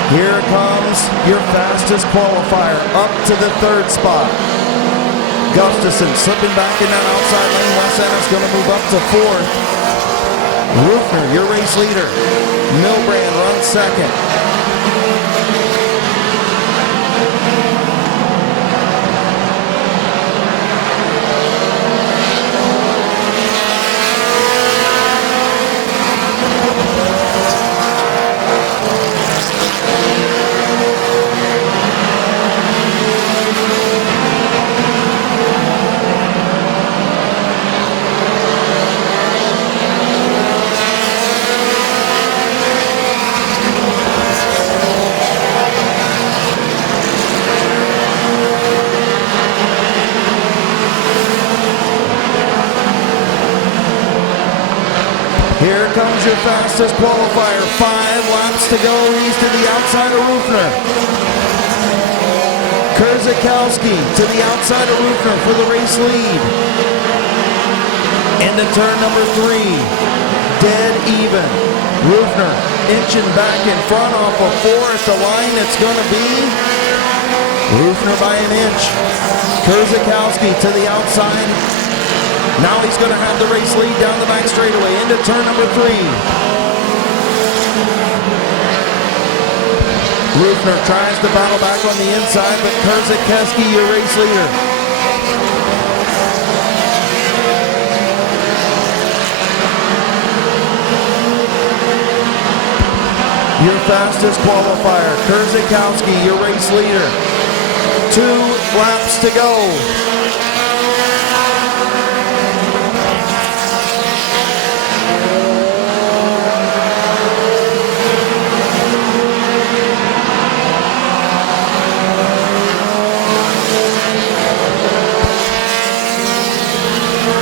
Here comes your fastest qualifier up to the third spot. Gustafson slipping back in that outside lane. Wes Ennis going to move up to fourth. Rufner, your race leader. Milbrand runs second. Here comes your fastest qualifier. 5 laps to go. He's to the outside of Rufner. Kurzakowski to the outside of Rufner for the race lead. Into turn number 3. Dead even. Rufner inching back in front off of 4 at the line. It's going to be Rufner by an inch. Kurzakowski to the outside. Now he's going to have the race lead down the back straightaway into turn number 3. Rufner tries to battle back on the inside, but Kurzakowski, your race leader. Your fastest qualifier, Kurzakowski, your race leader. 2 laps to go.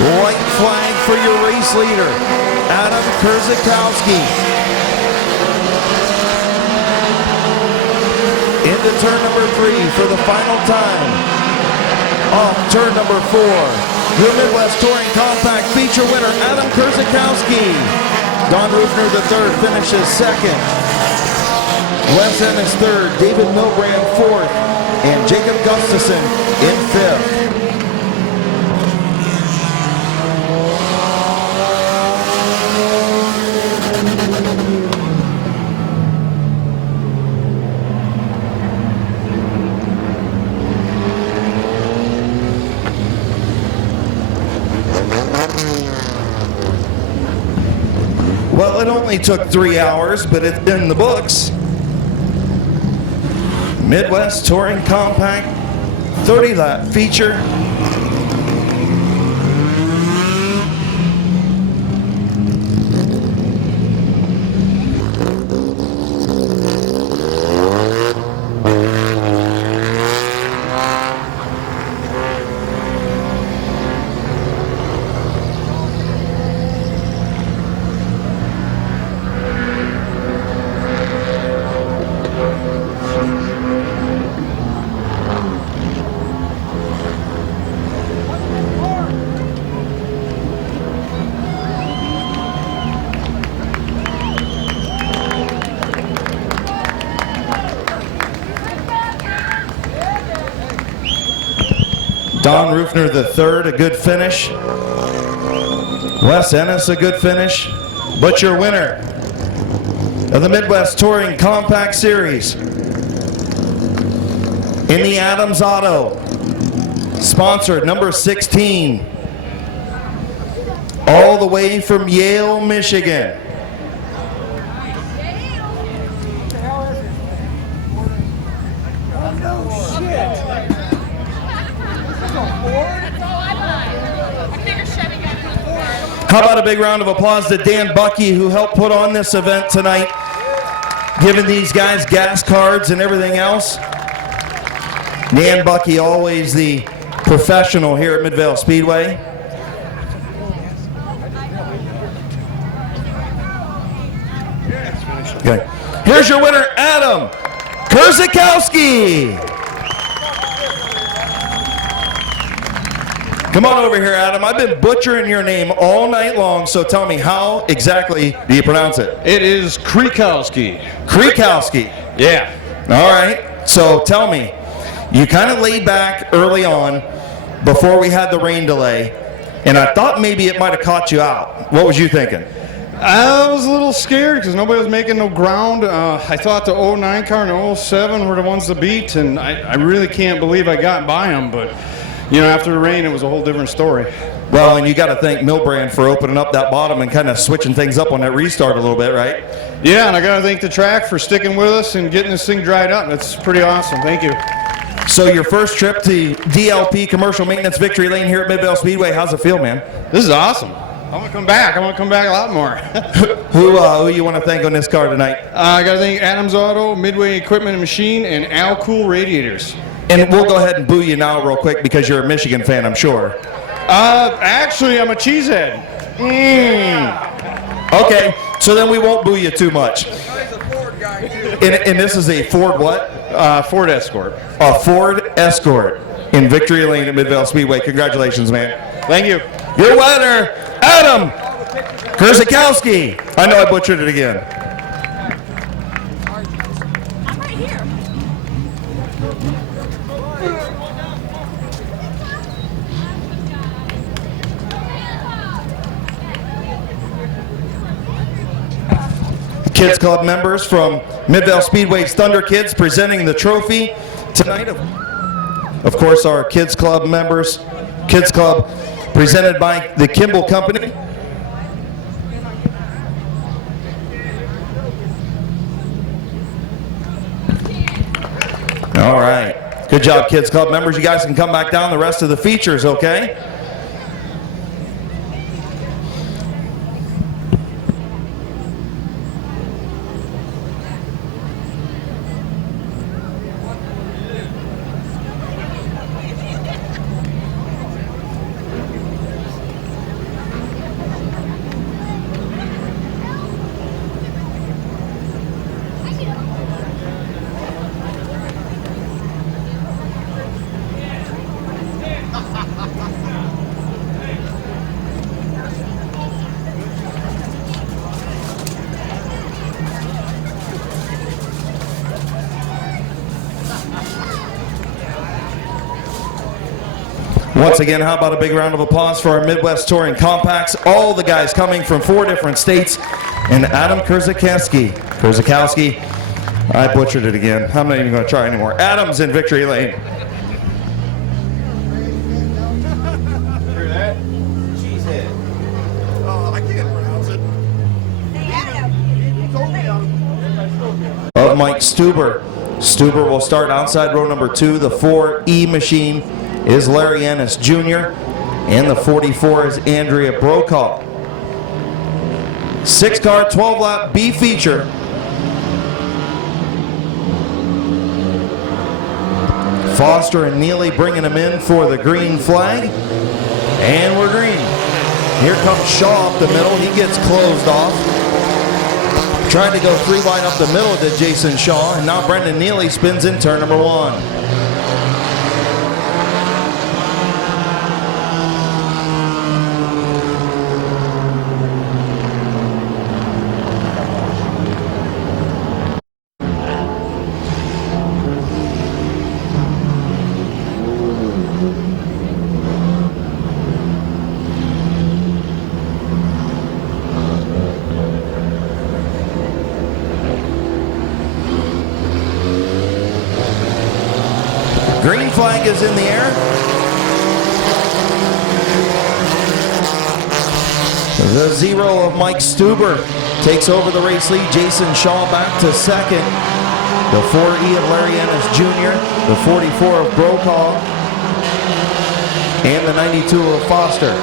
White flag for your race leader, Adam Kurzakowski. Into turn number 3 for the final time. Off turn number 4. Your Midwest Touring Compact feature winner, Adam Kurzakowski. Don Rufner III finishes second. Wes Ennis third, David Milbrand fourth, and Jacob Gustafson in fifth. Well, it only took 3 hours, but it's in the books. Midwest Touring Compact 30-lap feature. Don Rufner III, a good finish. Wes Ennis, a good finish. But your winner of the Midwest Touring Compact Series in the Adams Auto, sponsored number 16, all the way from Yale, Michigan. How about a big round of applause to Dan Bucky, who helped put on this event tonight, giving these guys gas cards and everything else. Dan Bucky, always the professional here at Midvale Speedway. Okay. Here's your winner, Adam Kurzakowski. Come on over here, Adam. I've been butchering your name all night long, so tell me, how exactly do you pronounce it? It is Krekowski. Krekowski. Yeah. All right. So tell me, you kind of laid back early on before we had the rain delay, and I thought maybe it might have caught you out. What was you thinking? I was a little scared because nobody was making no ground. I thought the 09 car and the 07 were the ones to beat, and I really can't believe I got by them. But, you know, after the rain, it was a whole different story. Well, and you got to thank Milbrand for opening up that bottom and kind of switching things up on that restart a little bit, right? Yeah, and I got to thank the track for sticking with us and getting this thing dried up. That's pretty awesome. Thank you. So your first trip to DLP Commercial Maintenance Victory Lane here at Midvale Speedway, how's it feel, man? This is awesome. I want to come back. I want to come back a lot more. Who you want to thank on this car tonight? I got to thank Adams Auto, Midway Equipment and Machine, and Al Cool Radiators. And we'll go ahead and boo you now real quick because you're a Michigan fan, I'm sure. Actually, I'm a cheesehead. Okay, so then we won't boo you too much. And this is a Ford what? Ford Escort. A Ford Escort in Victory Lane at Midvale Speedway. Congratulations, man. Thank you. Your winner, Adam Kurzakowski. I know I butchered it again. I'm right here. Kids Club members from Midvale Speedway's Thunder Kids presenting the trophy tonight. Of course, our Kids Club members, Kids Club presented by the Kimball Company. All right. Good job, Kids Club members. You guys can come back down the rest of the features, okay? Once again, how about a big round of applause for our Midwest Touring Compacts, all the guys coming from 4 different states, and Adam Kurzakowski. I butchered it again. I'm not even going to try anymore. Adam's in Victory Lane. Hear that? Cheesehead. Oh, I can't pronounce it. Of Mike Stuber. Stuber will start outside row number 2. The 4E machine is Larry Ennis Jr. and the 44 is Andrea Brokaw. 6-car, 12-lap B feature. Foster and Neely bringing him in for the green flag. And we're green. Here comes Shaw up the middle. He gets closed off. Trying to go 3 wide up the middle to Jason Shaw. And now Brendan Neely spins in turn number 1. Green flag is in the air. The 0 of Mike Stuber takes over the race lead. Jason Shaw back to second. The 4E of Larry Ennis Jr., the 44 of Brokaw, and the 92 of Foster.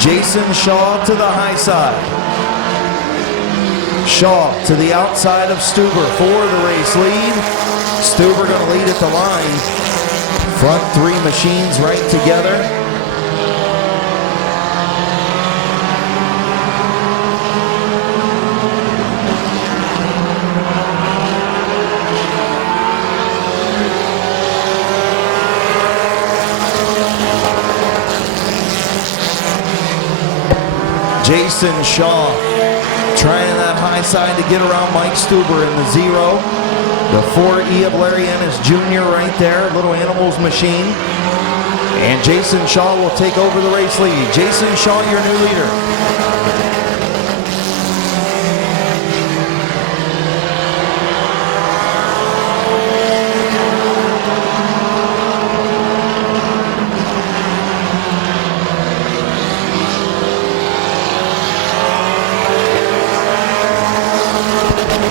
Jason Shaw to the high side. Shaw to the outside of Stuber for the race lead. Stuber going to lead at the line. Front 3 machines right together. Jason Shaw trying that high side to get around Mike Stuber in the 0. The 4E of Larry Ennis Jr. right there, Little Animals machine. And Jason Shaw will take over the race lead. Jason Shaw, your new leader.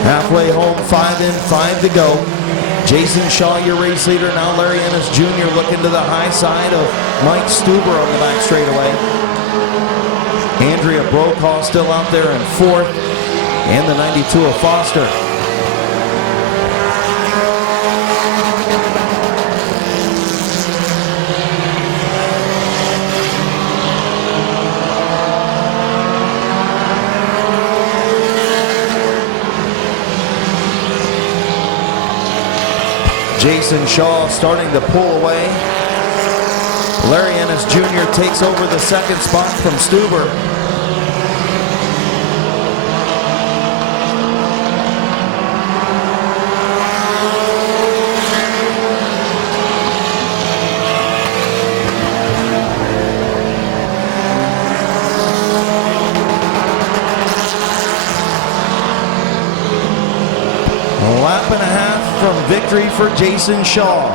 Halfway home, 5 in, 5 to go. Jason Shaw, your race leader. Now Larry Ennis Jr. looking to the high side of Mike Stuber on the back straightaway. Andrea Brokaw still out there in 4th. And the 92 of Foster. Jason Shaw starting to pull away. Larry Ennis Jr. takes over the 2nd spot from Stuber. A lap and a half from victory for Jason Shaw.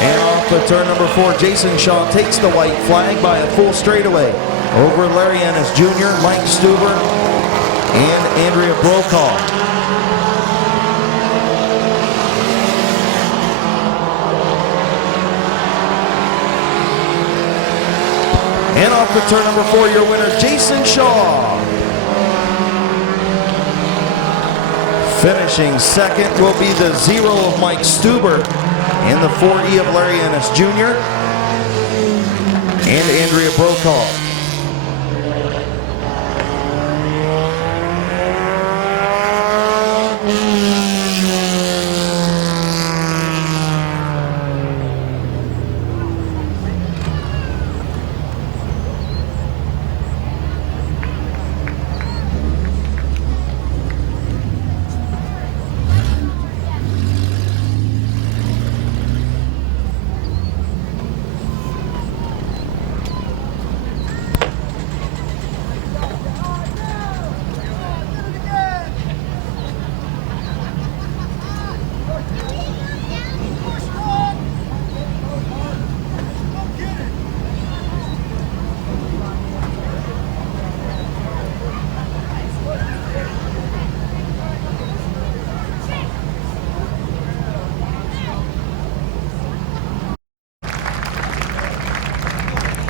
And off the turn number 4, Jason Shaw takes the white flag by a full straightaway over Larry Ennis Jr., Mike Stuber, and Andrea Brokaw. And off the turn number 4, your winner, Jason Shaw. Finishing 2nd will be the 0 of Mike Stuber and the 4E of Larry Ennis Jr. and Andrea Brokaw.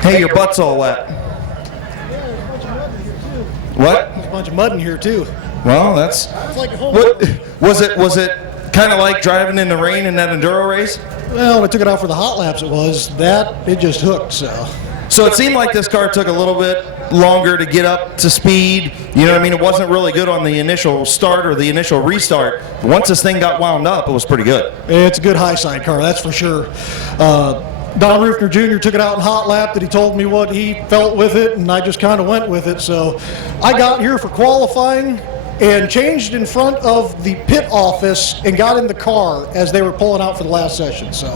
Hey, your butt's all wet. What? There's a bunch of mud in here too. Well, that's. It's like a whole. What was it? Was it kind of like driving in the rain in that enduro race? Well, when I took it out for the hot laps, it just hooked. So it seemed like this car took a little bit longer to get up to speed. You know what I mean? It wasn't really good on the initial start or the initial restart. But once this thing got wound up, it was pretty good. It's a good high side car, that's for sure. Don Rufner Jr. took it out in hot lap that he told me what he felt with it, and I just kind of went with it. So I got here for qualifying and changed in front of the pit office and got in the car as they were pulling out for the last session. So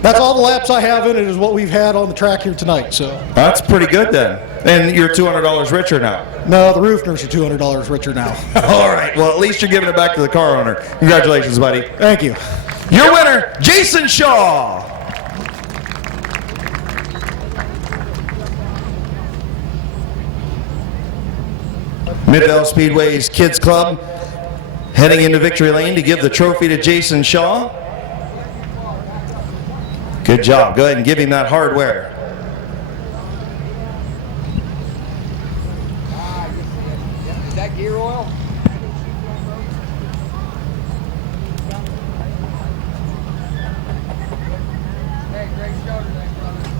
that's all the laps I have in it is what we've had on the track here tonight. So that's pretty good then. And you're $200 richer now. No, the Rufners are $200 richer now. All right. Well, at least you're giving it back to the car owner. Congratulations, buddy. Thank you. Your winner, Jason Shaw. Midvale Speedway's Kids Club heading into victory lane to give the trophy to Jason Shaw. Good job. Go ahead and give him that hardware. Is that gear oil? Hey, great show today, brother.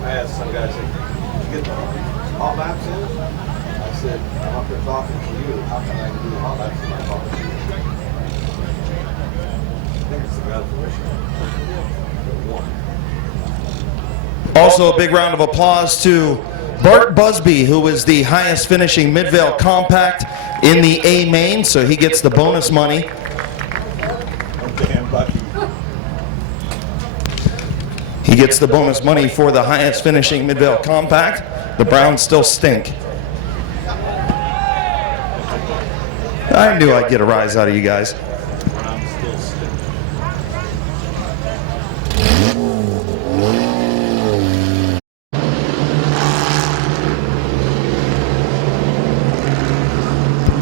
I asked some guy, I said, did you get the hot laps in? I said, I'm up here talking to you. How can I do the hot laps in my car? think it's the guy from Michigan. Also, a big round of applause to Bart Busby, who is the highest finishing Midvale Compact in the A main, so he gets the bonus money. I'm damn lucky. He gets the bonus money for the highest finishing Midvale Compact. The Browns still stink. I knew I'd get a rise out of you guys. I'm still sick.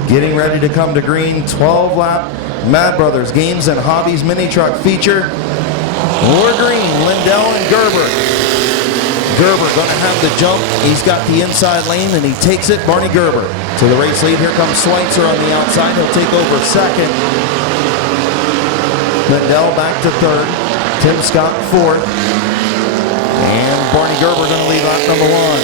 Getting ready to come to green, 12-lap Mad Brothers Games and Hobbies Mini Truck feature. We're green, Lindell and Gerber. Gerber going to have the jump. He's got the inside lane and he takes it. Barney Gerber to the race lead. Here comes Schweitzer on the outside. He'll take over second. Lindell back to third. Tim Scott fourth. And Barney Gerber going to lead lap number one.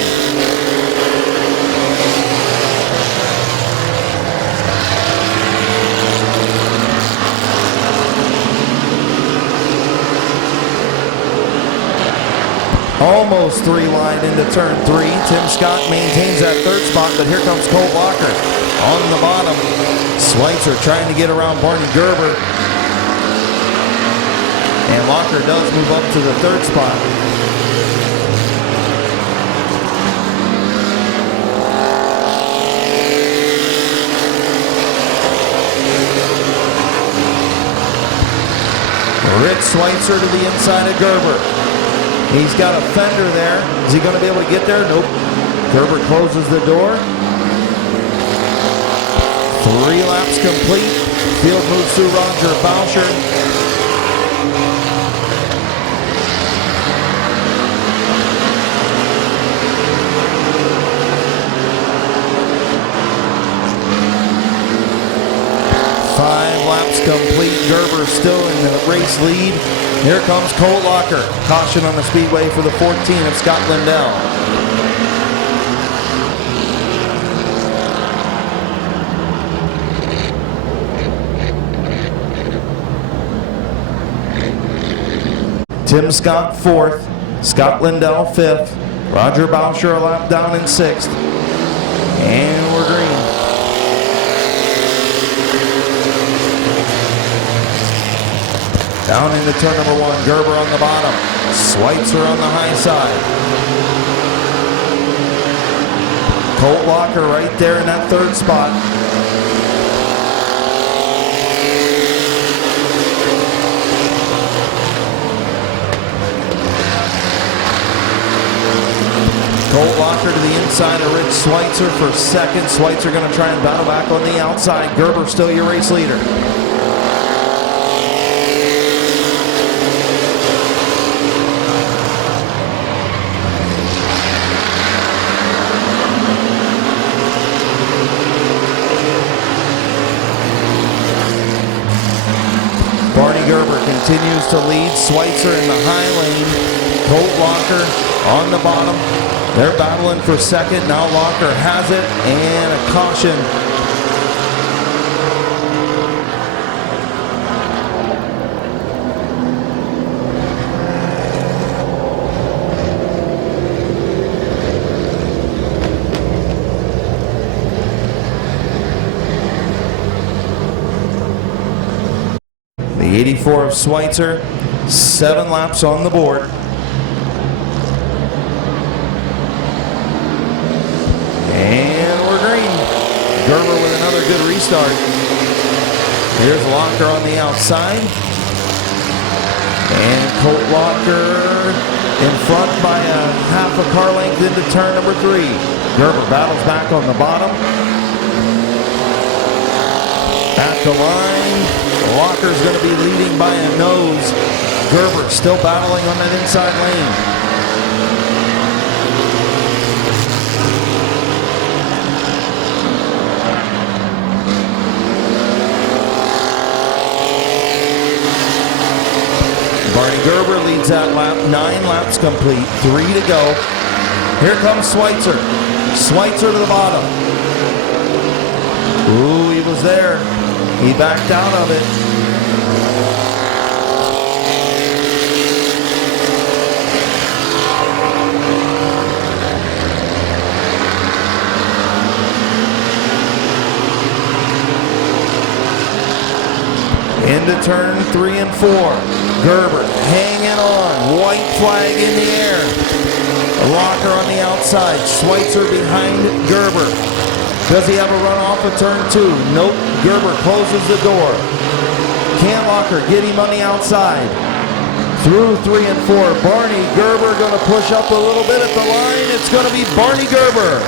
Almost three wide into turn three. Tim Scott maintains that third spot, but here comes Colt Locker on the bottom. Schweitzer trying to get around Barney Gerber. And Locker does move up to the third spot. Rick Schweitzer to the inside of Gerber. He's got a fender there. Is he going to be able to get there? Nope. Gerber closes the door. 3 laps complete. Field moves through Roger Boucher. Complete. Gerber still in the race lead. Here comes Colt Locker. Caution on the speedway for the 14 of Scott Lindell. Tim Scott fourth. Scott Lindell fifth. Roger Boucher a lap down in sixth. And we're green. Down into turn number one, Gerber on the bottom. Schweitzer on the high side. Colt Locker right there in that third spot. Colt Locker to the inside of Rich Schweitzer for second. Schweitzer going to try and battle back on the outside. Gerber still your race leader. Gerber continues to lead. Schweitzer in the high lane. Colt Locker on the bottom. They're battling for second. Now Locker has it, and a caution. The 84 of Schweitzer, 7 laps on the board. And we're green. Gerber with another good restart. Here's Locker on the outside. And Colt Locker in front by a half a car length into turn number 3. Gerber battles back on the bottom. At the line. Locker's going to be leading by a nose. Gerber still battling on that inside lane. Barney Gerber leads that lap. 9 laps complete. 3 to go. Here comes Schweitzer. Schweitzer to the bottom. Ooh, he was there. He backed out of it. into turn 3 and 4. Gerber hanging on, white flag in the air. Locker on the outside, Schweitzer behind Gerber. Does he have a run off of turn 2? Nope, Gerber closes the door. Can Locker get him on the outside? Through 3 and 4, Barney Gerber going to push up a little bit at the line. It's going to be Barney Gerber.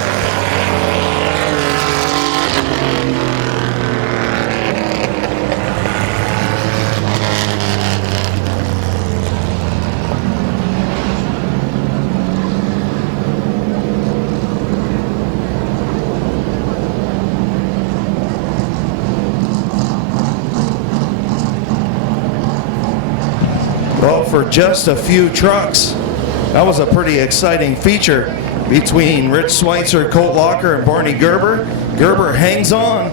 Well, for just a few trucks, that was a pretty exciting feature between Rich Schweitzer, Colt Locker, and Barney Gerber. Gerber hangs on.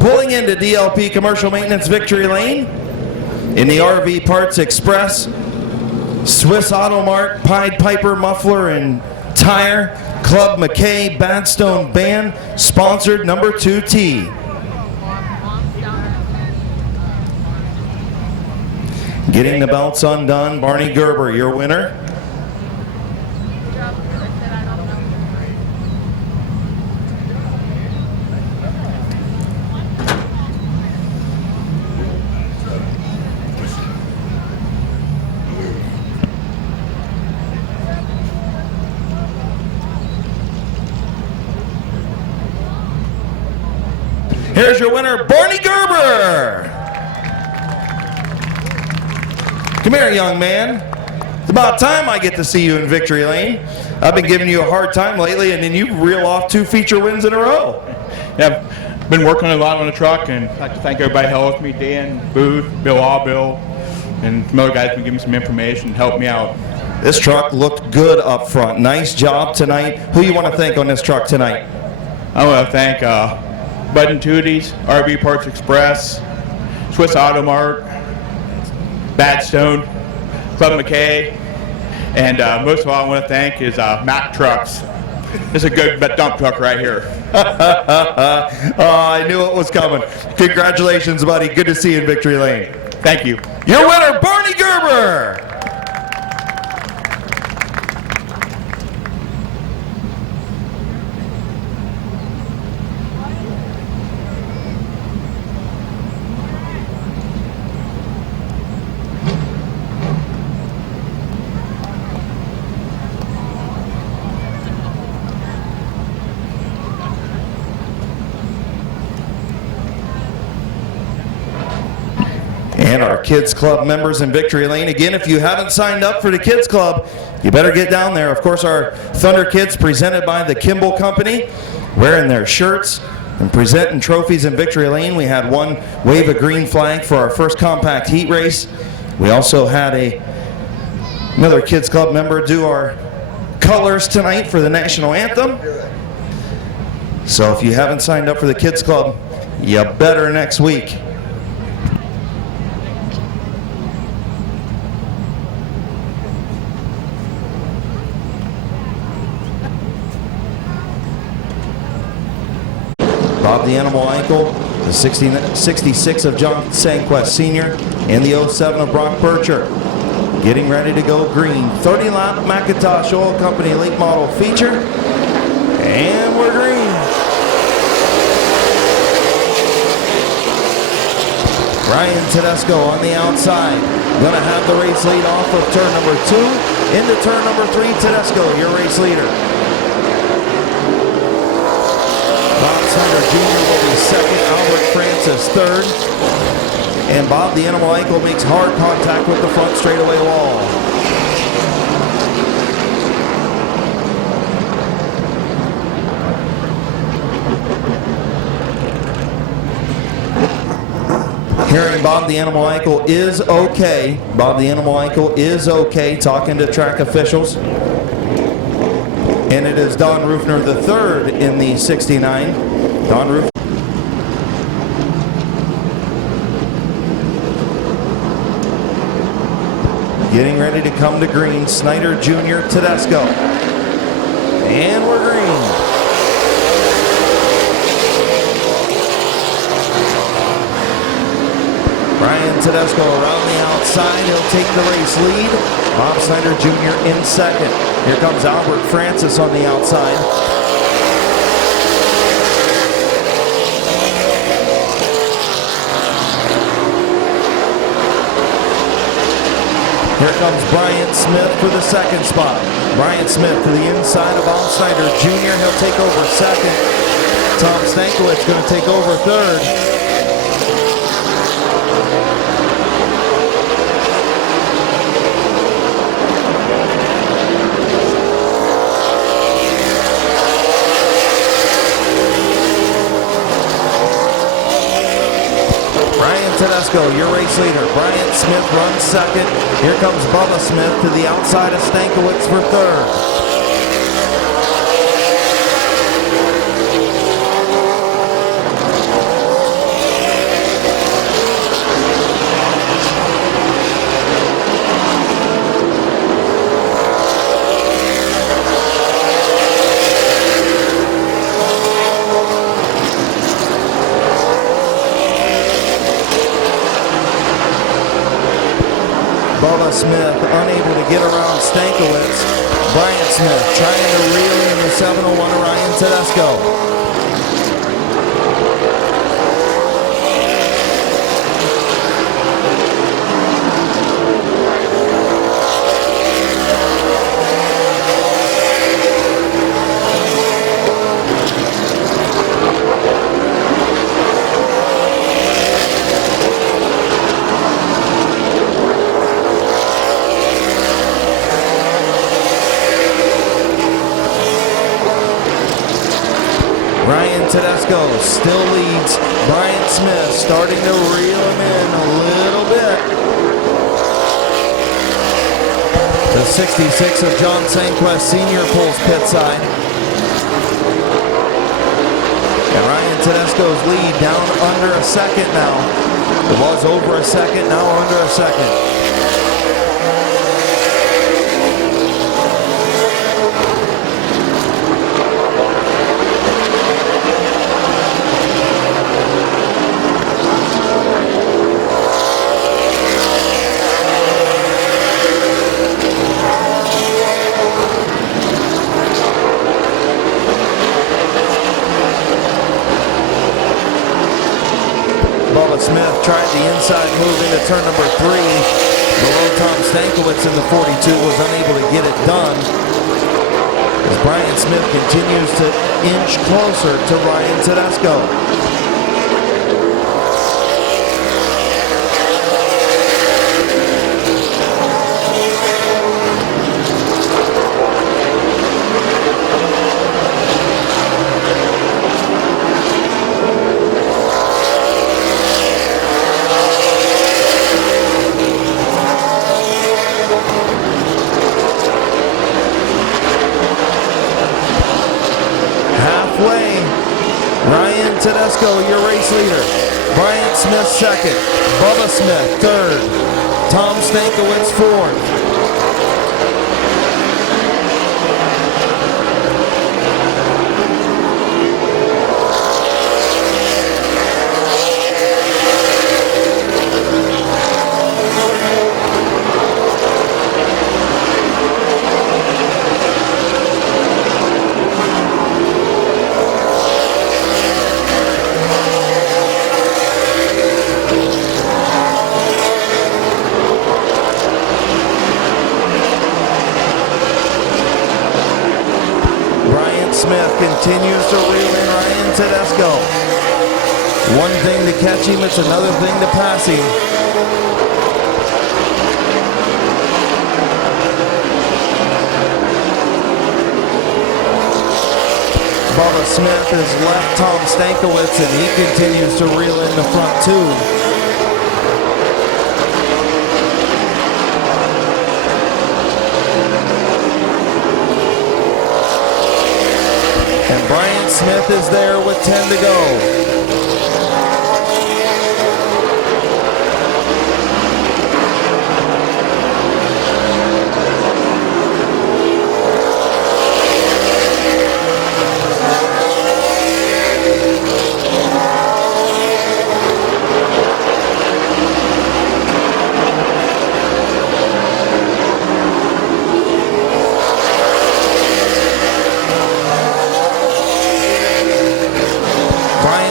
Pulling into DLP Commercial Maintenance Victory Lane in the RV Parts Express, Swiss Auto Mart, Pied Piper Muffler and Tire, Club McKay, Badstone Band, sponsored number 2T. Getting the belts undone, Barney Gerber, your winner. Here's your winner, Barney Gerber. Come here, young man. It's about time I get to see you in Victory Lane. I've been giving you a hard time lately, and then you reel off 2 feature wins in a row. Yeah, I've been working a lot on the truck, and I'd like to thank everybody who helped me, Dan, Booth, Bill Aubill, and some other guys who been giving me some information and helped me out. This truck looked good up front. Nice job tonight. Who you want to thank on this truck tonight? I want to thank Bud and Tootie's, RV Parts Express, Swiss Auto Mart, Badstone, Club McKay, and most of all I want to thank is Mack Trucks. This is a good dump truck right here. Oh, I knew it was coming. Congratulations, buddy. Good to see you in Victory Lane. Thank you. Your winner, Barney Gerber. And our Kids Club members in Victory Lane. Again, if you haven't signed up for the Kids Club, you better get down there. Of course, our Thunder Kids, presented by the Kimball Company, wearing their shirts and presenting trophies in Victory Lane. We had one wave a green flag for our first compact heat race. We also had another Kids Club member do our colors tonight for the national anthem. So if you haven't signed up for the Kids Club, you better next week. Bob the Animal Eichel, the 66 of John Sanquest Sr., and the 07 of Brock Bircher. Getting ready to go green. 30-lap McIntosh Oil Company late model feature. And we're green. Ryan Tedesco on the outside. Going to have the race lead off of turn number 2. Into turn number 3, Tedesco, your race leader. Bob Snyder Jr. will be second, Albert Francis third. And Bob the Animal Ankle makes hard contact with the front straightaway wall. Hearing Bob the Animal Ankle is okay. Bob the Animal Ankle is okay, talking to track officials. And it is Don Rufner the third in the 69. Don Rufner. Getting ready to come to green, Snyder Jr. Tedesco. And we're green. Brian Tedesco around the outside. He'll take the race lead. Bob Snyder Jr. in second. Here comes Albert Francis on the outside. Here comes Brian Smith for the second spot. Brian Smith to the inside of Bob Snyder Jr. He'll take over second. Tom Stankiewicz going to take over third. Tedesco, your race leader. Brian Smith runs second. Here comes Bubba Smith to the outside of Stankiewicz for third. Bubba Smith unable to get around Stankiewicz. Brian Smith trying to reel in the 701 Ryan Tedesco. Tedesco still leads. Brian Smith starting to reel him in a little bit. The 66 of John Sanquest Sr. pulls pit side. And Ryan Tedesco's lead down under a second now. It was over a second, now under a second. Smith tried the inside move into turn number 3. Below Tom Stankiewicz in the 42 was unable to get it done. As Brian Smith continues to inch closer to Ryan Tedesco. Ryan Tedesco, your race leader. Brian Smith second. Bubba Smith third. Tom Stankiewicz fourth. Smith continues to reel in Ryan Tedesco. One thing to catch him, it's another thing to pass him. Bubba Smith has left Tom Stankiewicz, and he continues to reel in the front two. And Brian Smith is there with 10 to go.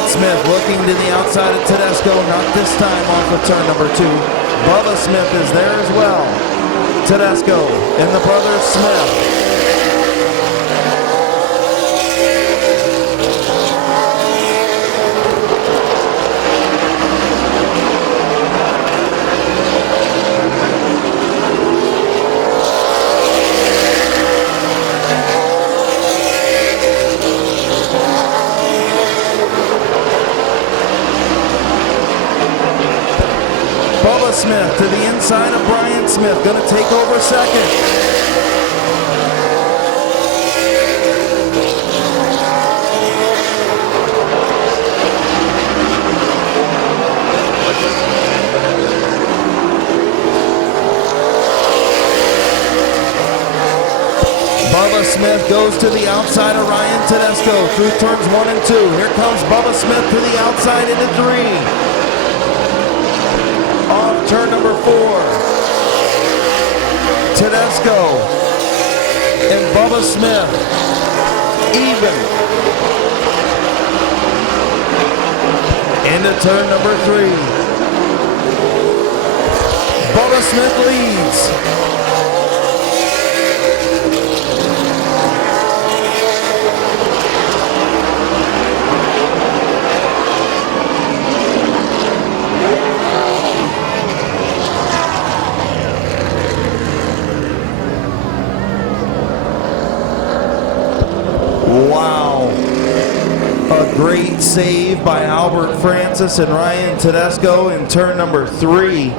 Smith looking to the outside of Tedesco, not this time off of turn number 2. Bubba Smith is there as well. Tedesco and the brothers Smith. Bubba Smith to the inside of Brian Smith, going to take over second. Bubba Smith goes to the outside of Ryan Tedesco through turns 1 and 2. Here comes Bubba Smith to the outside into 3. Off turn number 4. Tedesco and Bubba Smith even. Into turn number 3. Bubba Smith leads. Wow. A great save by Albert Francis and Ryan Tedesco in turn number 3.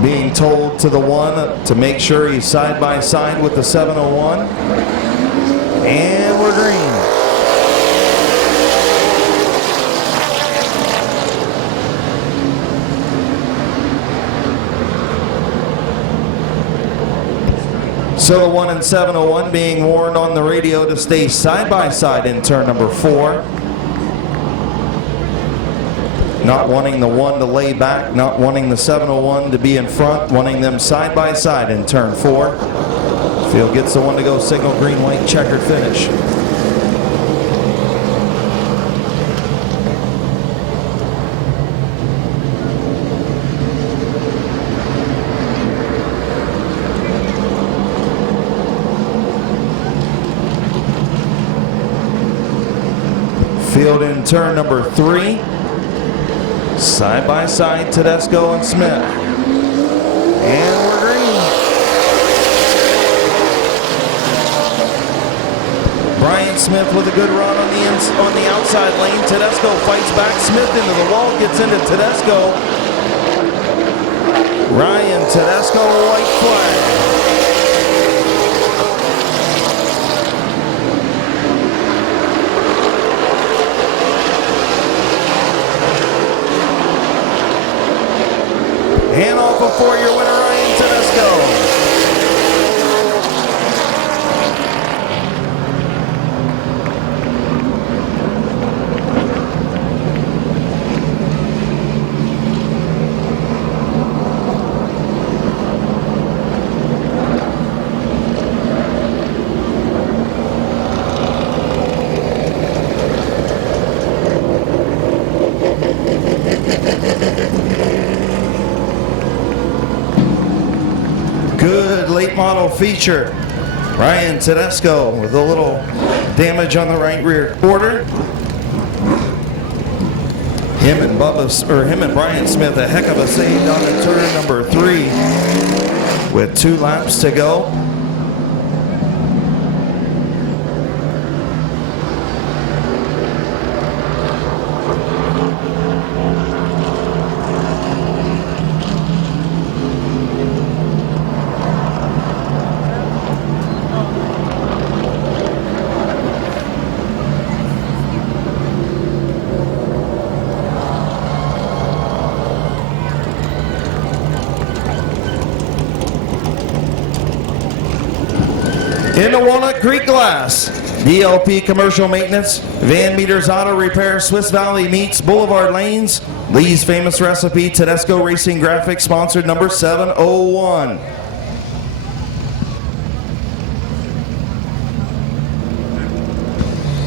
Being told to the 1 to make sure he's side by side with the 701. And we're green. So the 1 and 701 being warned on the radio to stay side by side in turn number 4. Not wanting the 1 to lay back, not wanting the 701 to be in front, wanting them side by side in turn 4. Field gets the 1 to go, signal green, white, checkered finish. Field in turn number 3. Side by side, Tedesco and Smith. And we're green. Brian Smith with a good run on the outside lane. Tedesco fights back. Smith into the wall, gets into Tedesco. Ryan Tedesco, white flag. Hand off before your winner, Ryan Tedesco. final feature. Ryan Tedesco with a little damage on the right rear quarter. Him and Brian Smith, a heck of a save down in turn number 3 with 2 laps to go. In the Walnut Creek Glass, DLP Commercial Maintenance, Van Meter's Auto Repair, Swiss Valley Meats, Boulevard Lanes, Lee's Famous Recipe, Tedesco Racing Graphics, sponsored number 701.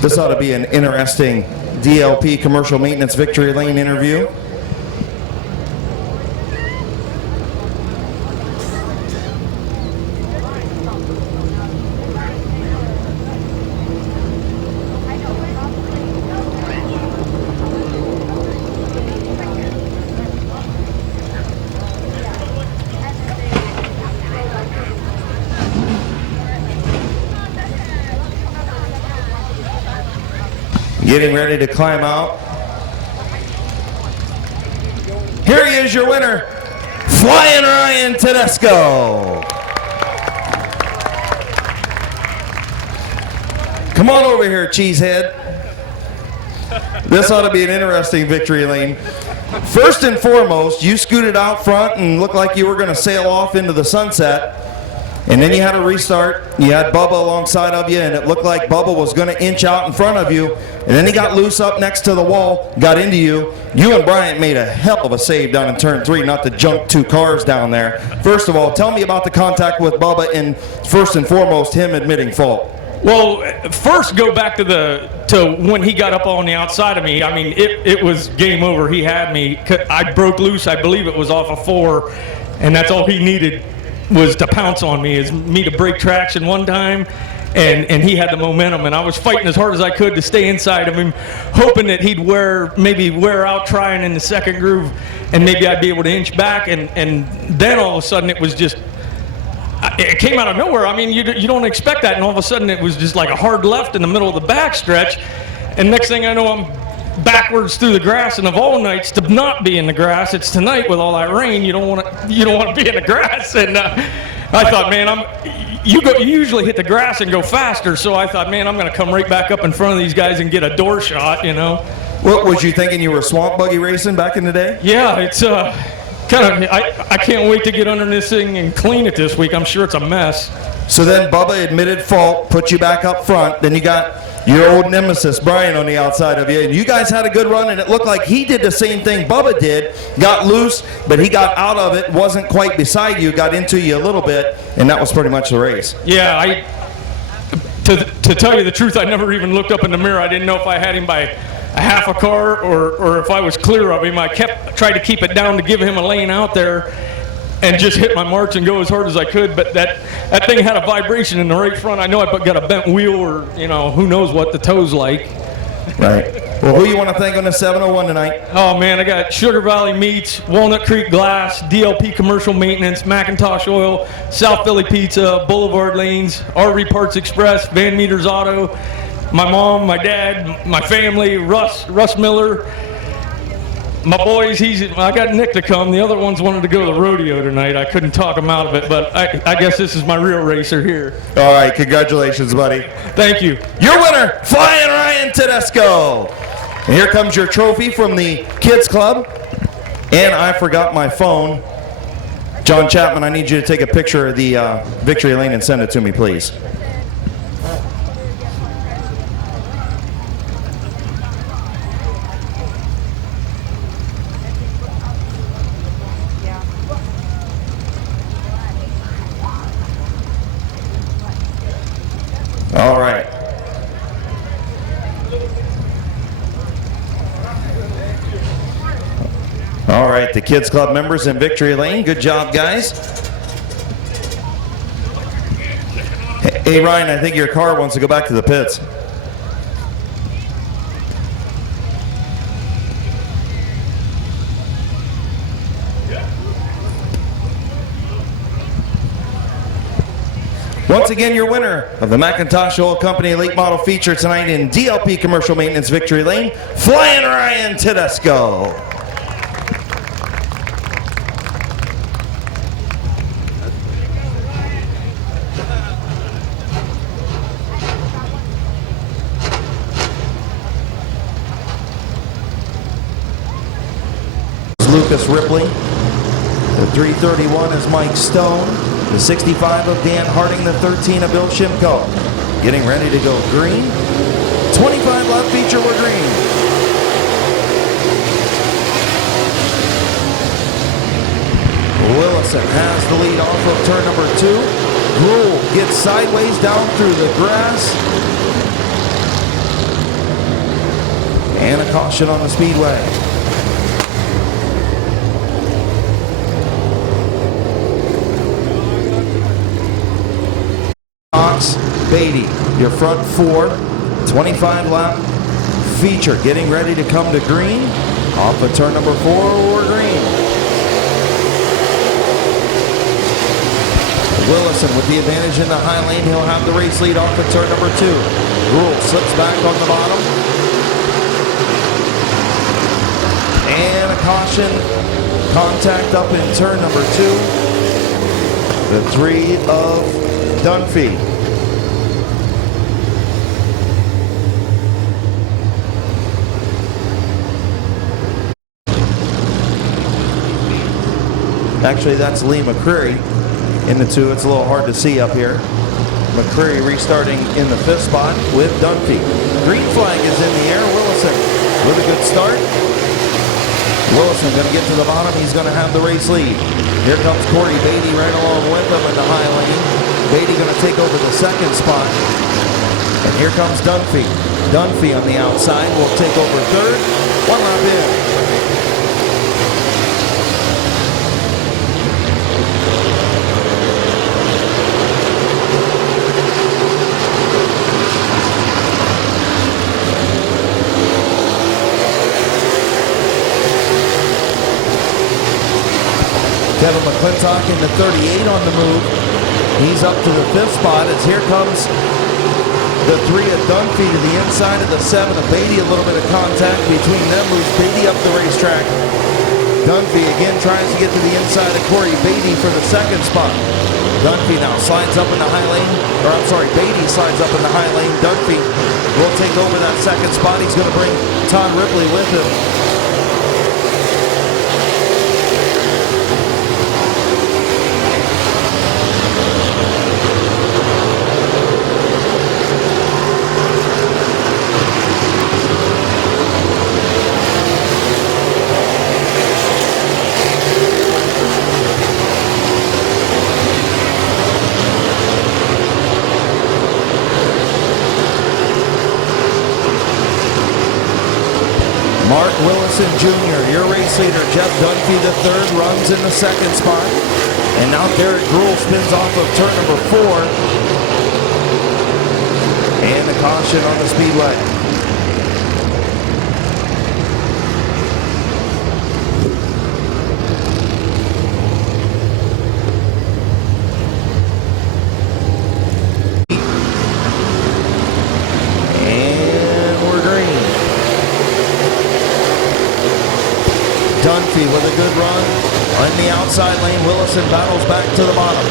This ought to be an interesting DLP Commercial Maintenance Victory Lane interview. Getting ready to climb out. Here he is, your winner, Flying Ryan Tedesco. Come on over here, cheesehead. This ought to be an interesting victory lane. First and foremost, you scooted out front and looked like you were going to sail off into the sunset. And then you had a restart. You had Bubba alongside of you, and it looked like Bubba was going to inch out in front of you. And then he got loose up next to the wall, got into you. You and Bryant made a hell of a save down in turn 3, not to junk 2 cars down there. First of all, tell me about the contact with Bubba and first and foremost, him admitting fault. Well, first go back to when he got up on the outside of me. I mean, it was game over. He had me. I broke loose. I believe it was off of 4, and that's all he needed was to pounce on me, is me to break traction one time, and he had the momentum, and I was fighting as hard as I could to stay inside of him, hoping that he'd wear out trying in the second groove, and maybe I'd be able to inch back, and then all of a sudden it was just, it came out of nowhere. I mean, you don't expect that, and all of a sudden it was just like a hard left in the middle of the backstretch, and next thing I know I'm backwards through the grass, and of all nights to not be in the grass, it's tonight with all that rain. You don't want to be in the grass, and I thought, man, you usually hit the grass and go faster, so I thought, man, I'm going to come right back up in front of these guys and get a door shot, you know. What was you thinking? You were swamp buggy racing back in the day? Yeah, it's kind of. I can't wait to get under this thing and clean it this week. I'm sure it's a mess. So then Bubba admitted fault, put you back up front. Then you got your old nemesis, Brian, on the outside of you. And you guys had a good run, and it looked like he did the same thing Bubba did. Got loose, but he got out of it, wasn't quite beside you, got into you a little bit, and that was pretty much the race. Yeah, to tell you the truth, I never even looked up in the mirror. I didn't know if I had him by a half a car or if I was clear of him. I tried to keep it down to give him a lane out there and just hit my marks and go as hard as I could, but that thing had a vibration in the right front. I know I got a bent wheel, or who knows what the toe's like. Right. Well, who you want to thank on the 701 tonight? Oh man, I got Sugar Valley Meats, Walnut Creek Glass, DLP Commercial Maintenance, Macintosh Oil, South Philly Pizza, Boulevard Lanes, RV Parts Express, Van Meter's Auto, my mom, my dad, my family, Russ Miller. My boys, I got Nick to come. The other ones wanted to go to the rodeo tonight. I couldn't talk them out of it, but I guess this is my real racer here. All right, congratulations, buddy. Thank you. Your winner, Flying Ryan Tedesco. And here comes your trophy from the Kids Club. And I forgot my phone. John Chapman, I need you to take a picture of the victory lane and send it to me, please. All right. All right, the Kids Club members in Victory Lane. Good job, guys. Hey, Ryan, I think your car wants to go back to the pits. Once again, your winner of the McIntosh Oil Company Late Model feature tonight in DLP Commercial Maintenance Victory Lane, Flying Ryan Tedesco. Lucas Ripley. The 331 is Mike Stone. The 65 of Dan Harding. The 13 of Bill Shimko. Getting ready to go green. 25 lap feature, we're green. Willison has the lead off of turn number 2. Gruhl gets sideways down through the grass. And a caution on the speedway. Beatty, your front 4, 25 lap feature, getting ready to come to green. Off of turn number 4, we're green. Willison with the advantage in the high lane. He'll have the race lead off of turn number 2. Gruhl slips back on the bottom. And a caution, contact up in turn number 2. The 3 of Dunphy. Actually, that's Lee McCreary in the 2. It's a little hard to see up here. McCreary restarting in the 5th spot with Dunphy. Green flag is in the air. Willison with a good start. Willison going to get to the bottom. He's going to have the race lead. Here comes Corey Beatty right along with him in the high lane. Beatty going to take over the 2nd spot. And here comes Dunphy. Dunphy on the outside will take over 3rd. 1 lap in. Kevin McClintock in the 38 on the move. He's up to the 5th spot as here comes the 3 of Dunphy to the inside of the 7 of Beatty. A little bit of contact between them moves Beatty up the racetrack. Dunphy again tries to get to the inside of Corey Beatty for the 2nd spot. Dunphy now slides up in the high lane, or I'm sorry, Beatty slides up in the high lane. Dunphy will take over that 2nd spot. He's going to bring Todd Ripley with him. Mark Willison Jr., your race leader. Jeff Dunphy, the 3rd, runs in the 2nd spot. And now Garrett Gruhl spins off of turn number 4. And a caution on the speedway. Dunphy with a good run on the outside lane. Willison battles back to the bottom.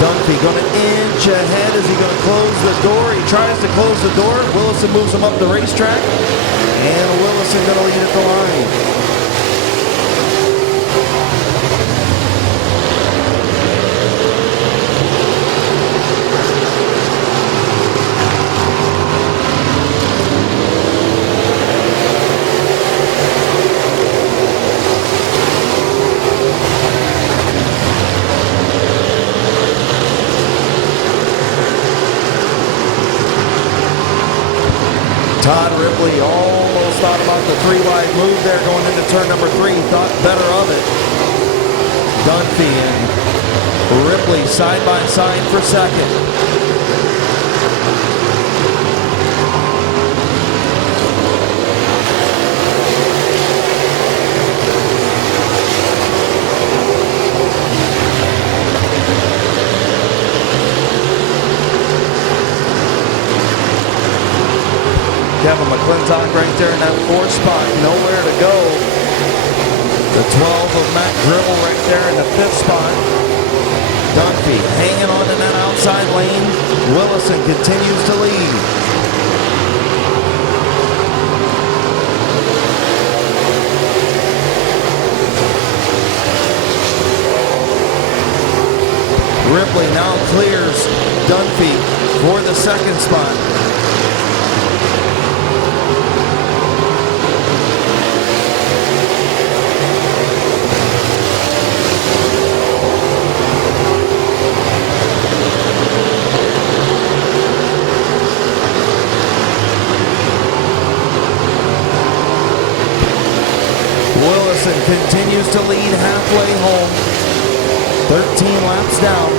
Dunphy going to inch ahead. Is he going to close the door? He tries to close the door. Willison moves him up the racetrack. And Willison going to lead at the line. Todd Ripley almost thought about the 3-wide move there going into turn number 3. Thought better of it. Dunphy and Ripley side by side for 2nd. Kevin McClintock right there in that 4th spot. Nowhere to go. The 12 of Matt Gribble right there in the 5th spot. Dunphy hanging on in that outside lane. Willison continues to lead. Ripley now clears Dunphy for the 2nd spot. Willison continues to lead halfway home. 13 laps down.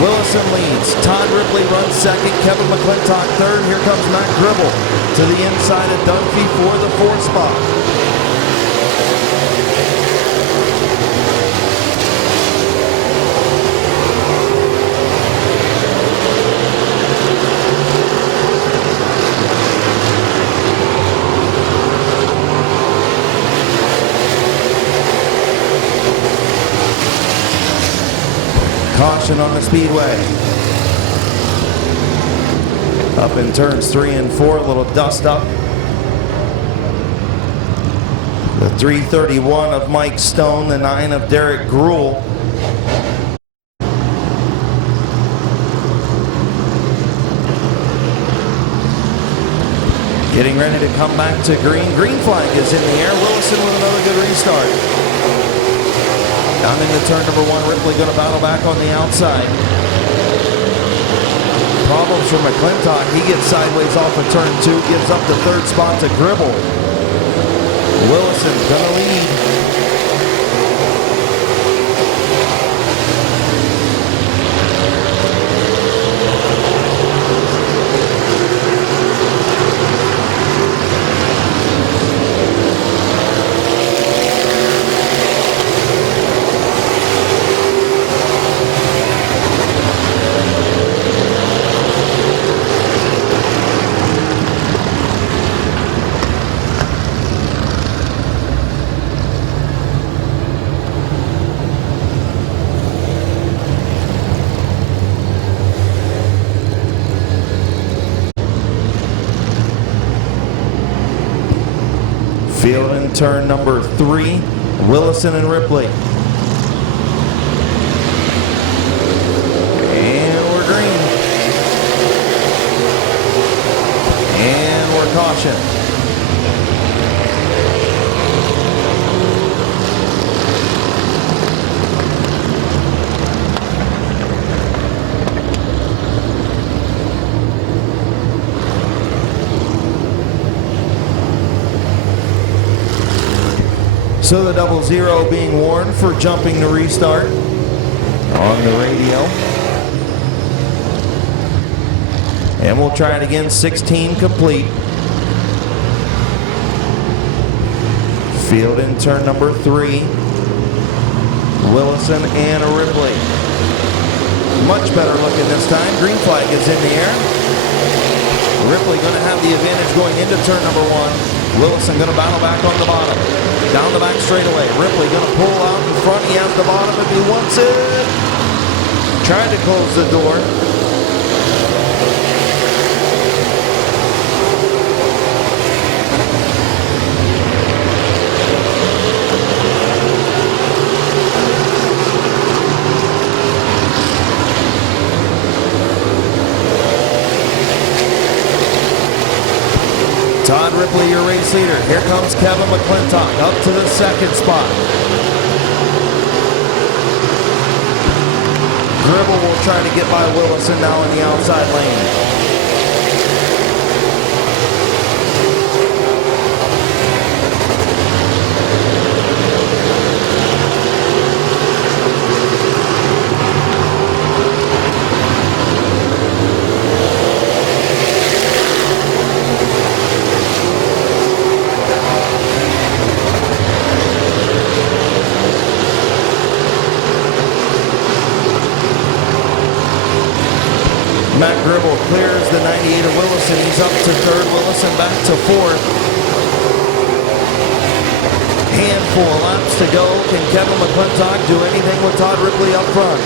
Willison leads. Todd Ripley runs 2nd. Kevin McClintock 3rd. Here comes Matt Gribble to the inside of Dunphy for the 4th spot. Caution on the speedway. Up in turns 3 and 4, a little dust up. The 331 of Mike Stone, the 9 of Derek Gruhl. Getting ready to come back to green. Green flag is in the air. Willison with another good restart. Down into turn number 1, Ripley going to battle back on the outside. Problems for McClintock. He gets sideways off of turn 2, gives up the 3rd spot to Gribble. Willison's going to lead. Field in turn number 3, Willison and Ripley. And we're green. And we're caution. So the 00 being warned for jumping the restart on the radio. And we'll try it again, 16 complete. Field in turn number 3. Willison and Ripley. Much better looking this time. Green flag is in the air. Ripley going to have the advantage going into turn number 1. Willison going to battle back on the bottom. Down the back straightaway. Ripley going to pull out in front. He has the bottom if he wants it. Tried to close the door. Todd Ripley, your race leader. Here comes Kevin McClintock up to the 2nd spot. Gribble will try to get by Willison now in the outside lane. Matt Gribble clears the 98 of Willison. He's up to third. Willison back to fourth. Handful of laps to go. Can Kevin McClintock do anything with Todd Ripley up front?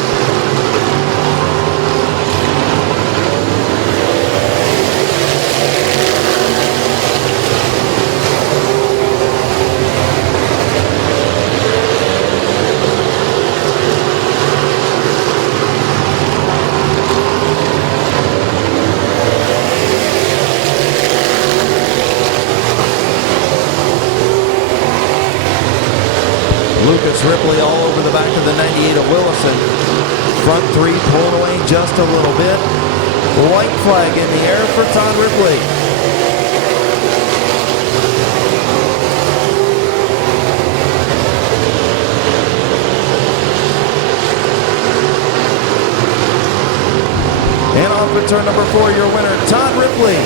Lucas Ripley all over the back of the 98 of Willison. Front three pulled away just a little bit. White flag in the air for Todd Ripley. And off at turn number 4, your winner, Todd Ripley.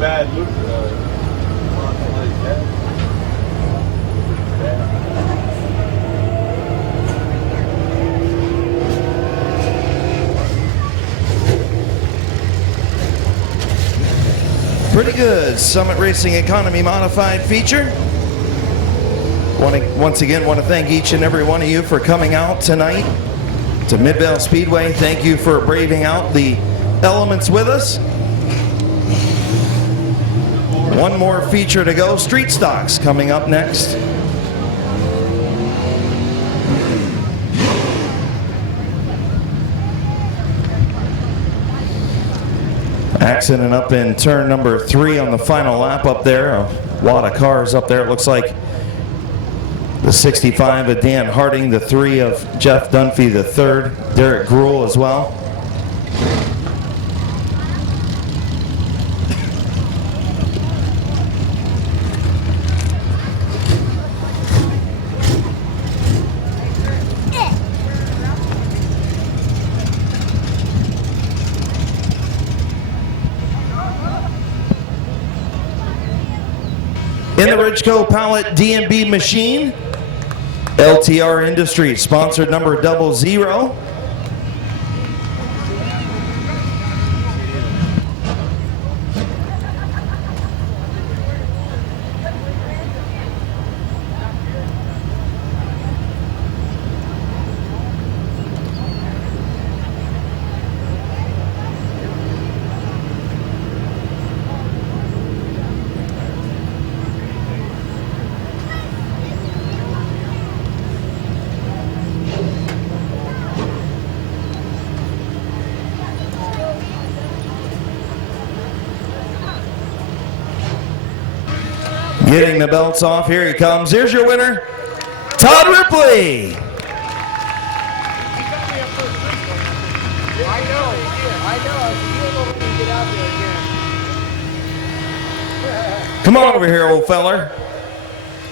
Bad look, like that. Pretty good. Summit Racing Economy Modified feature. Once again, want to thank each and every one of you for coming out tonight to Midvale Speedway. Thank you for braving out the elements with us. One more feature to go. Street Stocks coming up next. Accident up in turn number 3 on the final lap up there. A lot of cars up there. It looks like the 65 of Dan Harding, the 3 of Jeff Dunphy, the 3rd, Derek Gruhl as well. In the Ridgeco Pallet DMB machine, LTR Industries, sponsored number 00. Getting the belts off, here he comes. Here's your winner, Todd Ripley. I know. You don't know when you get out there again. Come on over here, old feller.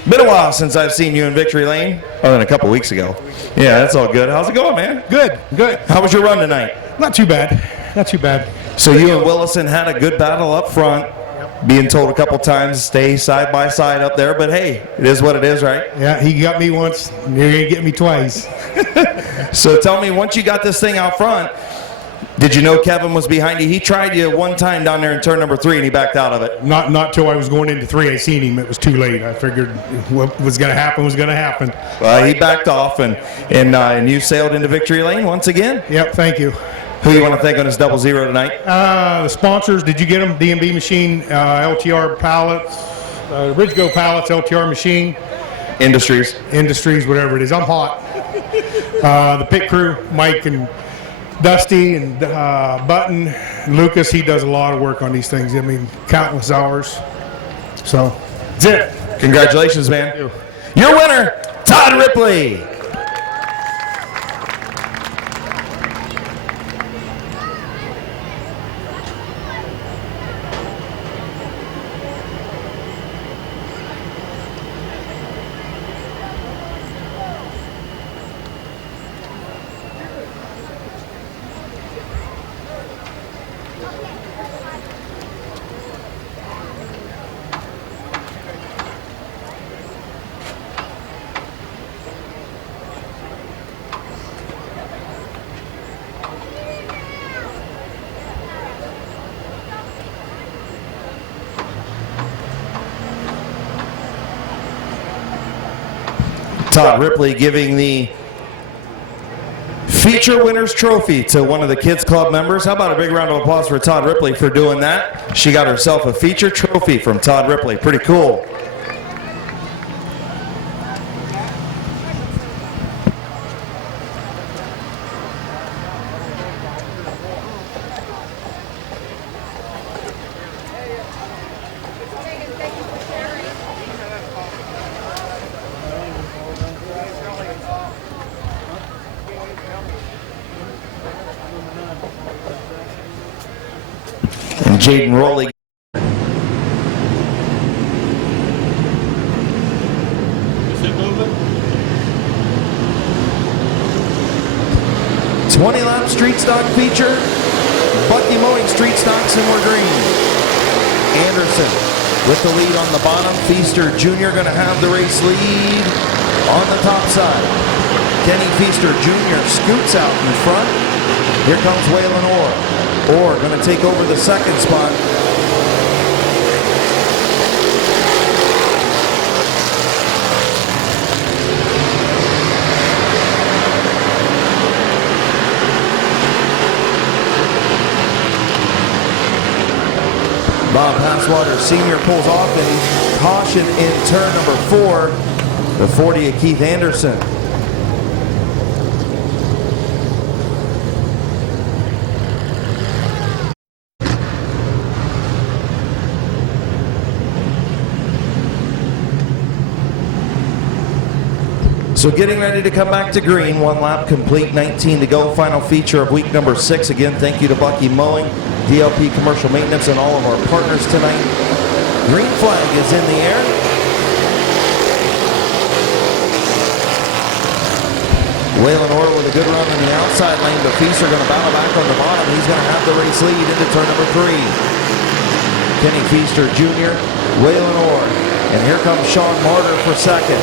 Been a while since I've seen you in Victory Lane. Other than a couple weeks ago. Yeah, that's all good. How's it going, man? Good. How was your run tonight? Not too bad. So you and Willison had a good battle up front. Being told a couple times stay side by side up there, but hey, it is what it is, right? Yeah, he got me once, and he ain't get me twice. So tell me, once you got this thing out front, did you know Kevin was behind you? He tried you one time down there in turn number 3, and he backed out of it. Not till I was going into 3. I seen him. It was too late. I figured what was going to happen was going to happen. He backed off, and you sailed into Victory Lane once again. Yep, thank you. Who do you want to thank on this 00 tonight? The sponsors, did you get them? DMB machine, LTR pallets, Ridgeco pallets, LTR machine. Industries, whatever it is. I'm hot. The pit crew, Mike and Dusty and Button, and Lucas, he does a lot of work on these things. I mean, countless hours. So, that's it. Congratulations, man. Your winner, Todd Ripley. Todd Ripley giving the feature winners trophy to one of the kids club members. How about a big round of applause for Todd Ripley for doing that? She got herself a feature trophy from Todd Ripley. Pretty cool. And Jaden Rowley. Is it moving? 20-lap street stock feature. Bucky Mowing street stocks and we're green. Anderson with the lead on the bottom. Feaster Jr. going to have the race lead on the top side. Kenny Feaster Jr. scoots out in front. Here comes Waylon Orr. Orr going to take over the second spot. Bob Passwater Sr. pulls off and caution in turn number 4. The 40 of Keith Anderson. So getting ready to come back to green, 1 lap complete, 19 to go. Final feature of week number 6. Again, thank you to Bucky Mowing, DLP Commercial Maintenance, and all of our partners tonight. Green flag is in the air. Waylon Orr with a good run in the outside lane, but Feaster going to battle back on the bottom. He's going to have the race lead into turn number 3. Kenny Feaster Jr., Waylon Orr, and here comes Sean Martyr for second.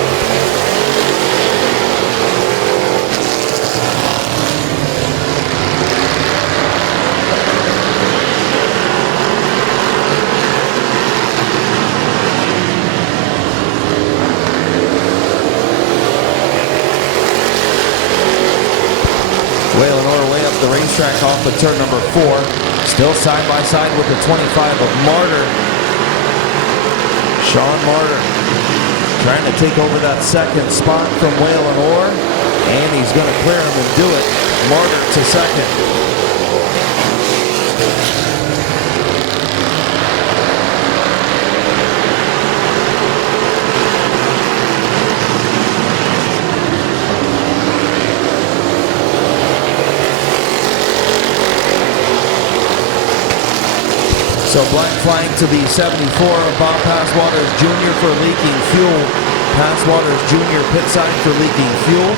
Waylon Orr way up the racetrack off of turn number 4. Still side by side with the 25 of Martyr. Sean Martyr trying to take over that second spot from Waylon Orr. And he's going to clear him and do it. Martyr to second. So black flag to the 74 of Bob Passwaters Jr. for leaking fuel. Passwaters Jr. pit side for leaking fuel.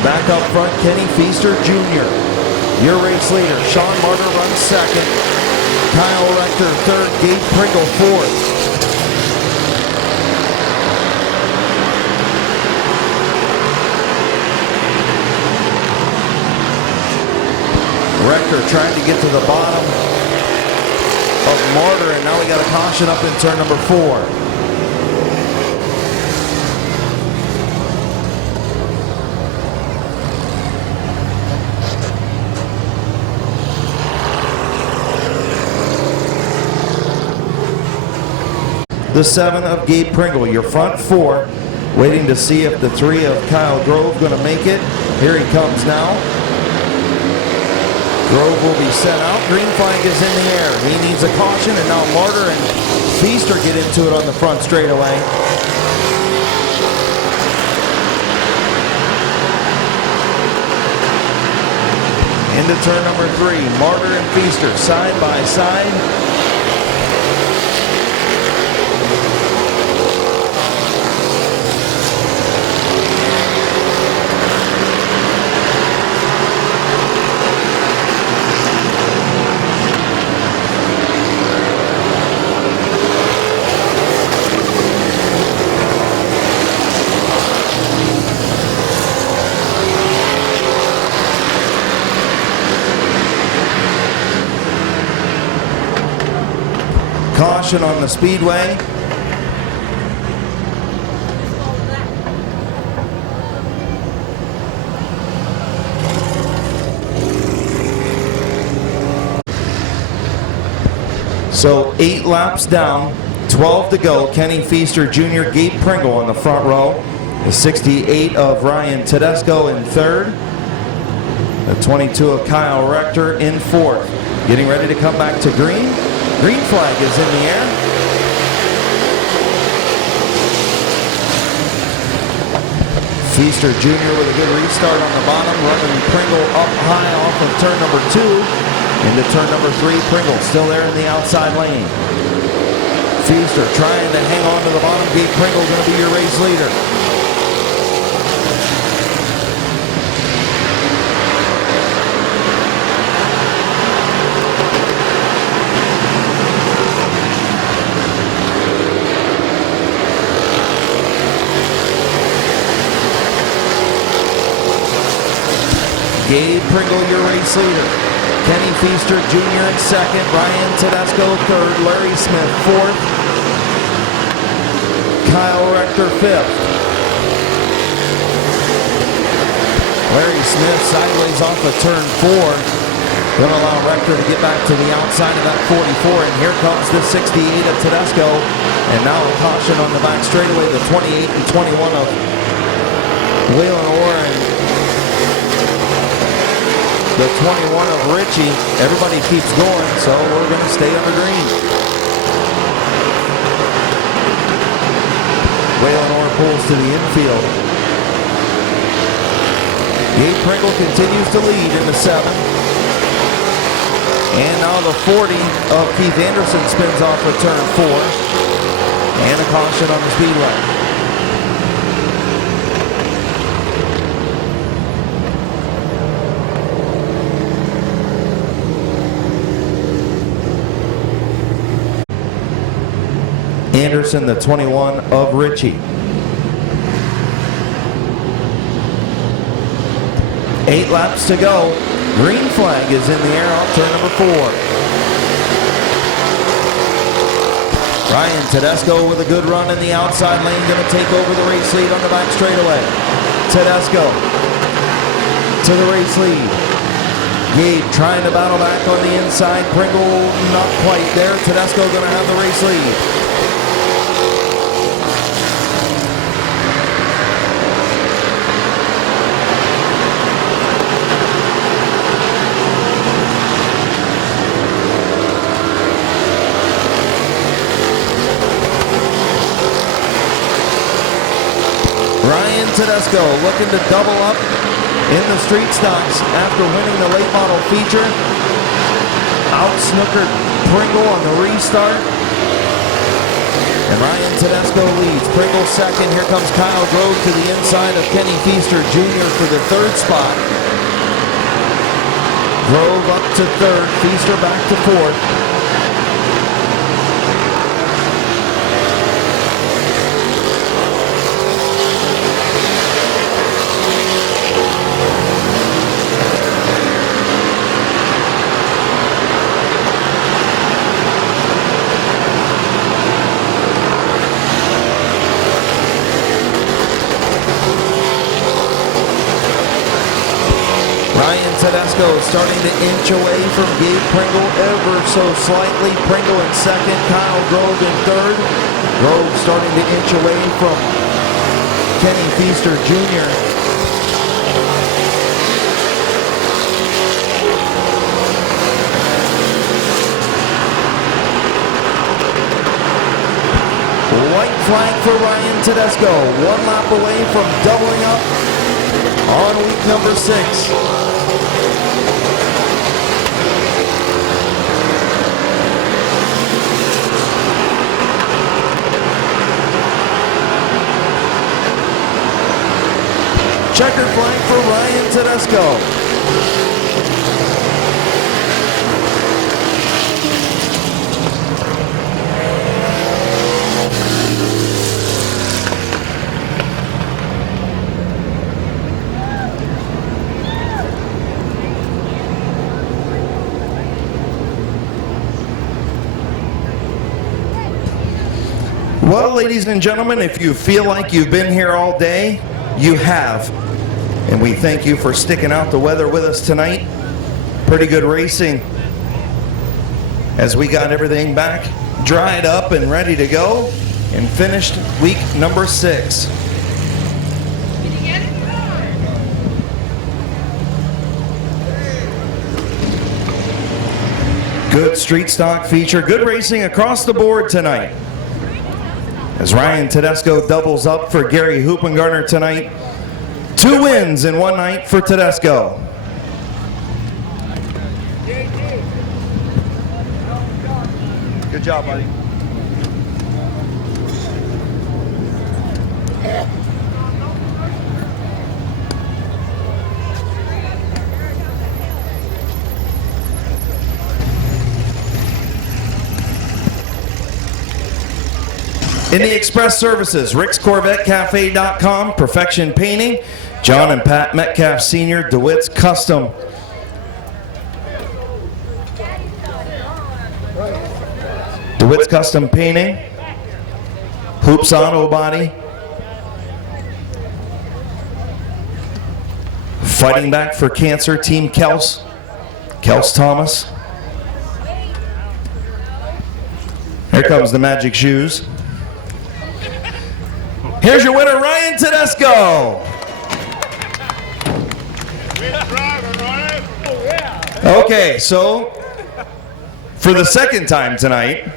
Back up front, Kenny Feaster Jr. Your race leader, Sean Martyr runs second. Kyle Rector third, Gabe Pringle fourth. Rector trying to get to the bottom of Martyr, and now we got a caution up in turn number 4. The 7 of Gabe Pringle, your front 4, waiting to see if the 3 of Kyle Grove going to make it. Here he comes now. Grove will be set out. Green flag is in the air. He needs a caution, and now Martyr and Feaster get into it on the front straightaway. Into turn number 3. Martyr and Feaster side by side. Caution on the speedway. So 8 laps down, 12 to go. Kenny Feaster Jr., Gabe Pringle on the front row. The 68 of Ryan Tedesco in third. The 22 of Kyle Rector in fourth. Getting ready to come back to green. Green flag is in the air. Feaster Jr. with a good restart on the bottom, running Pringle up high off of turn number 2 into turn number 3. Pringle still there in the outside lane. Feaster trying to hang on to the bottom. Gabe Pringle going to be your race leader. Gabe Pringle, your race leader. Kenny Feaster Jr. in second. Ryan Tedesco third. Larry Smith fourth. Kyle Rector fifth. Larry Smith sideways off of turn 4. Going to allow Rector to get back to the outside of that 44. And here comes the 68 of Tedesco. And now a caution on the back straightaway. The 28 and 21 of Waylon Orr and the 21 of Richie. Everybody keeps going, so we're going to stay on the green. Waylon Orr pulls to the infield. Gabe Pringle continues to lead in the 7. And now the 40 of Keith Anderson spins off of turn 4. And a caution on the speedway. Anderson, the 21 of Richie. 8 laps to go. Green flag is in the air off turn number 4. Ryan Tedesco with a good run in the outside lane, going to take over the race lead on the back straightaway. Tedesco to the race lead. Gabe trying to battle back on the inside. Pringle not quite there. Tedesco going to have the race lead. Ryan Tedesco looking to double up in the street stocks after winning the late model feature. Out-snookered Pringle on the restart. And Ryan Tedesco leads. Pringle second. Here comes Kyle Grove to the inside of Kenny Feaster Jr. for the 3rd spot. Grove up to 3rd. Feaster back to 4th. Ryan Tedesco starting to inch away from Gabe Pringle ever so slightly. Pringle in second, Kyle Grove in third. Grove starting to inch away from Kenny Feaster Jr. White flag for Ryan Tedesco. 1 lap away from doubling up on week number 6. Checker flag for Ryan Tedesco. Well, ladies and gentlemen, if you feel like you've been here all day, you have. And we thank you for sticking out the weather with us tonight. Pretty good racing. as we got everything back dried up and ready to go and finished week number 6. Good street stock feature, good racing across the board tonight. As Ryan Tedesco doubles up for Gary Hoopengartner tonight. 2 wins in one night for Tedesco. Good job, buddy. In the express services, rickscorvettecafe.com, Perfection Painting, John and Pat Metcalf Sr., DeWitt's Custom. DeWitt's Custom Painting, Hoops Auto Body, Fighting Back for Cancer, Team Kels Thomas. Here comes the Magic Shoes. Here's your winner, Ryan Tedesco. Okay, so for the second time tonight,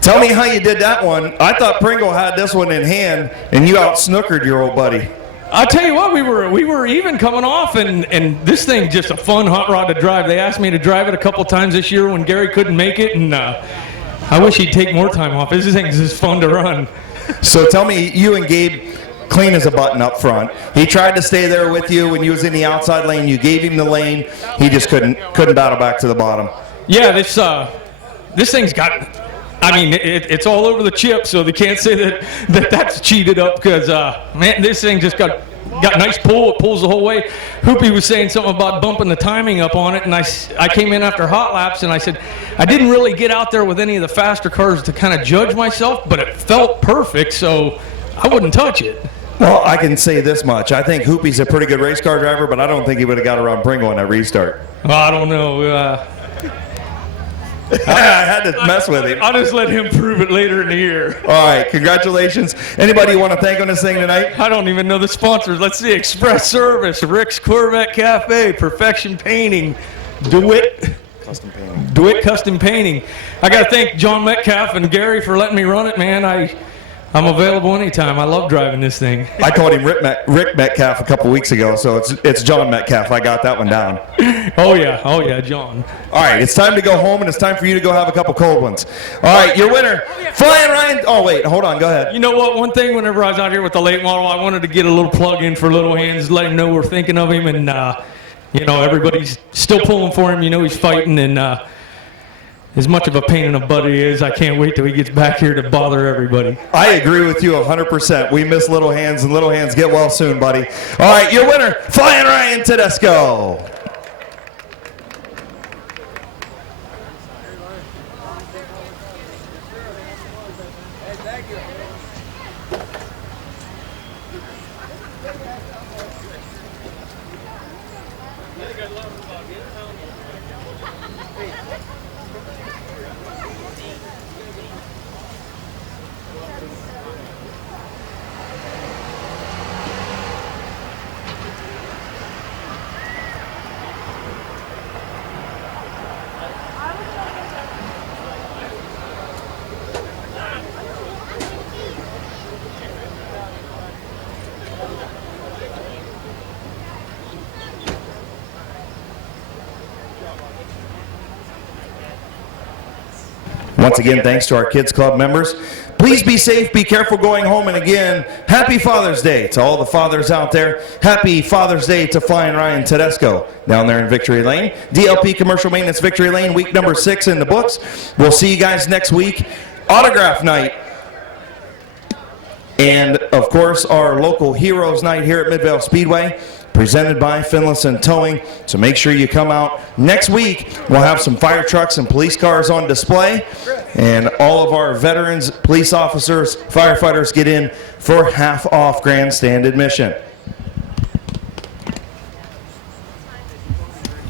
tell me how you did that one. I thought Pringle had this one in hand, and you out-snookered your old buddy. I'll tell you what, we were even coming off, and this thing just a fun hot rod to drive. They asked me to drive it a couple times this year when Gary couldn't make it, and I wish he'd take more time off. This thing's just fun to run. So tell me, you and Gabe clean as a button up front. He tried to stay there with you when you was in the outside lane. You gave him the lane. He just couldn't battle back to the bottom. Yeah, this thing's got, I mean, it's all over the chip, so they can't say that's cheated up because, man, this thing just got nice pull. It pulls the whole way. Hoopy was saying something about bumping the timing up on it, and I came in after hot laps, and I said, I didn't really get out there with any of the faster cars to kind of judge myself, but it felt perfect, so I wouldn't touch it. Well, I can say this much. I think Hoopy's a pretty good race car driver, but I don't think he would have got around Pringle on that restart. Well, I don't know. I had to mess with him. I'll just let him prove it later in the year. All right, congratulations. Anybody you want to thank on this thing tonight? I don't even know the sponsors. Let's see. Express Service, Rick's Corvette Cafe, Perfection Painting, DeWitt Custom Painting. I got to thank John Metcalf and Gary for letting me run it, man. I'm available anytime. I love driving this thing. I called him Rick Metcalf a couple weeks ago, so it's John Metcalf. I got that one down. Oh yeah, John. All right, it's time to go home, and it's time for you to go have a couple cold ones. All right, your winner, Flying Ryan. Oh wait, hold on, go ahead. You know what? One thing, whenever I was out here with the late model, I wanted to get a little plug in for Little Hands, let him know we're thinking of him, and you know, everybody's still pulling for him. You know, he's fighting, and as much of a pain in the butt he is, I can't wait till he gets back here to bother everybody. I agree with you 100%. We miss Little Hands, and Little Hands, get well soon, buddy. All right, your winner, Flying Ryan Tedesco. Once again, thanks to our Kids Club members. Please be safe, be careful going home, and again, happy Father's Day to all the fathers out there. Happy Father's Day to Flying Ryan Tedesco down there in Victory Lane. DLP Commercial Maintenance Victory Lane, week number 6 in the books. We'll see you guys next week. Autograph night. And, of course, our local Heroes Night here at Midvale Speedway, presented by Finlayson Towing. So make sure you come out next week. We'll have some fire trucks and police cars on display, and all of our veterans, police officers, firefighters get in for half off grandstand admission.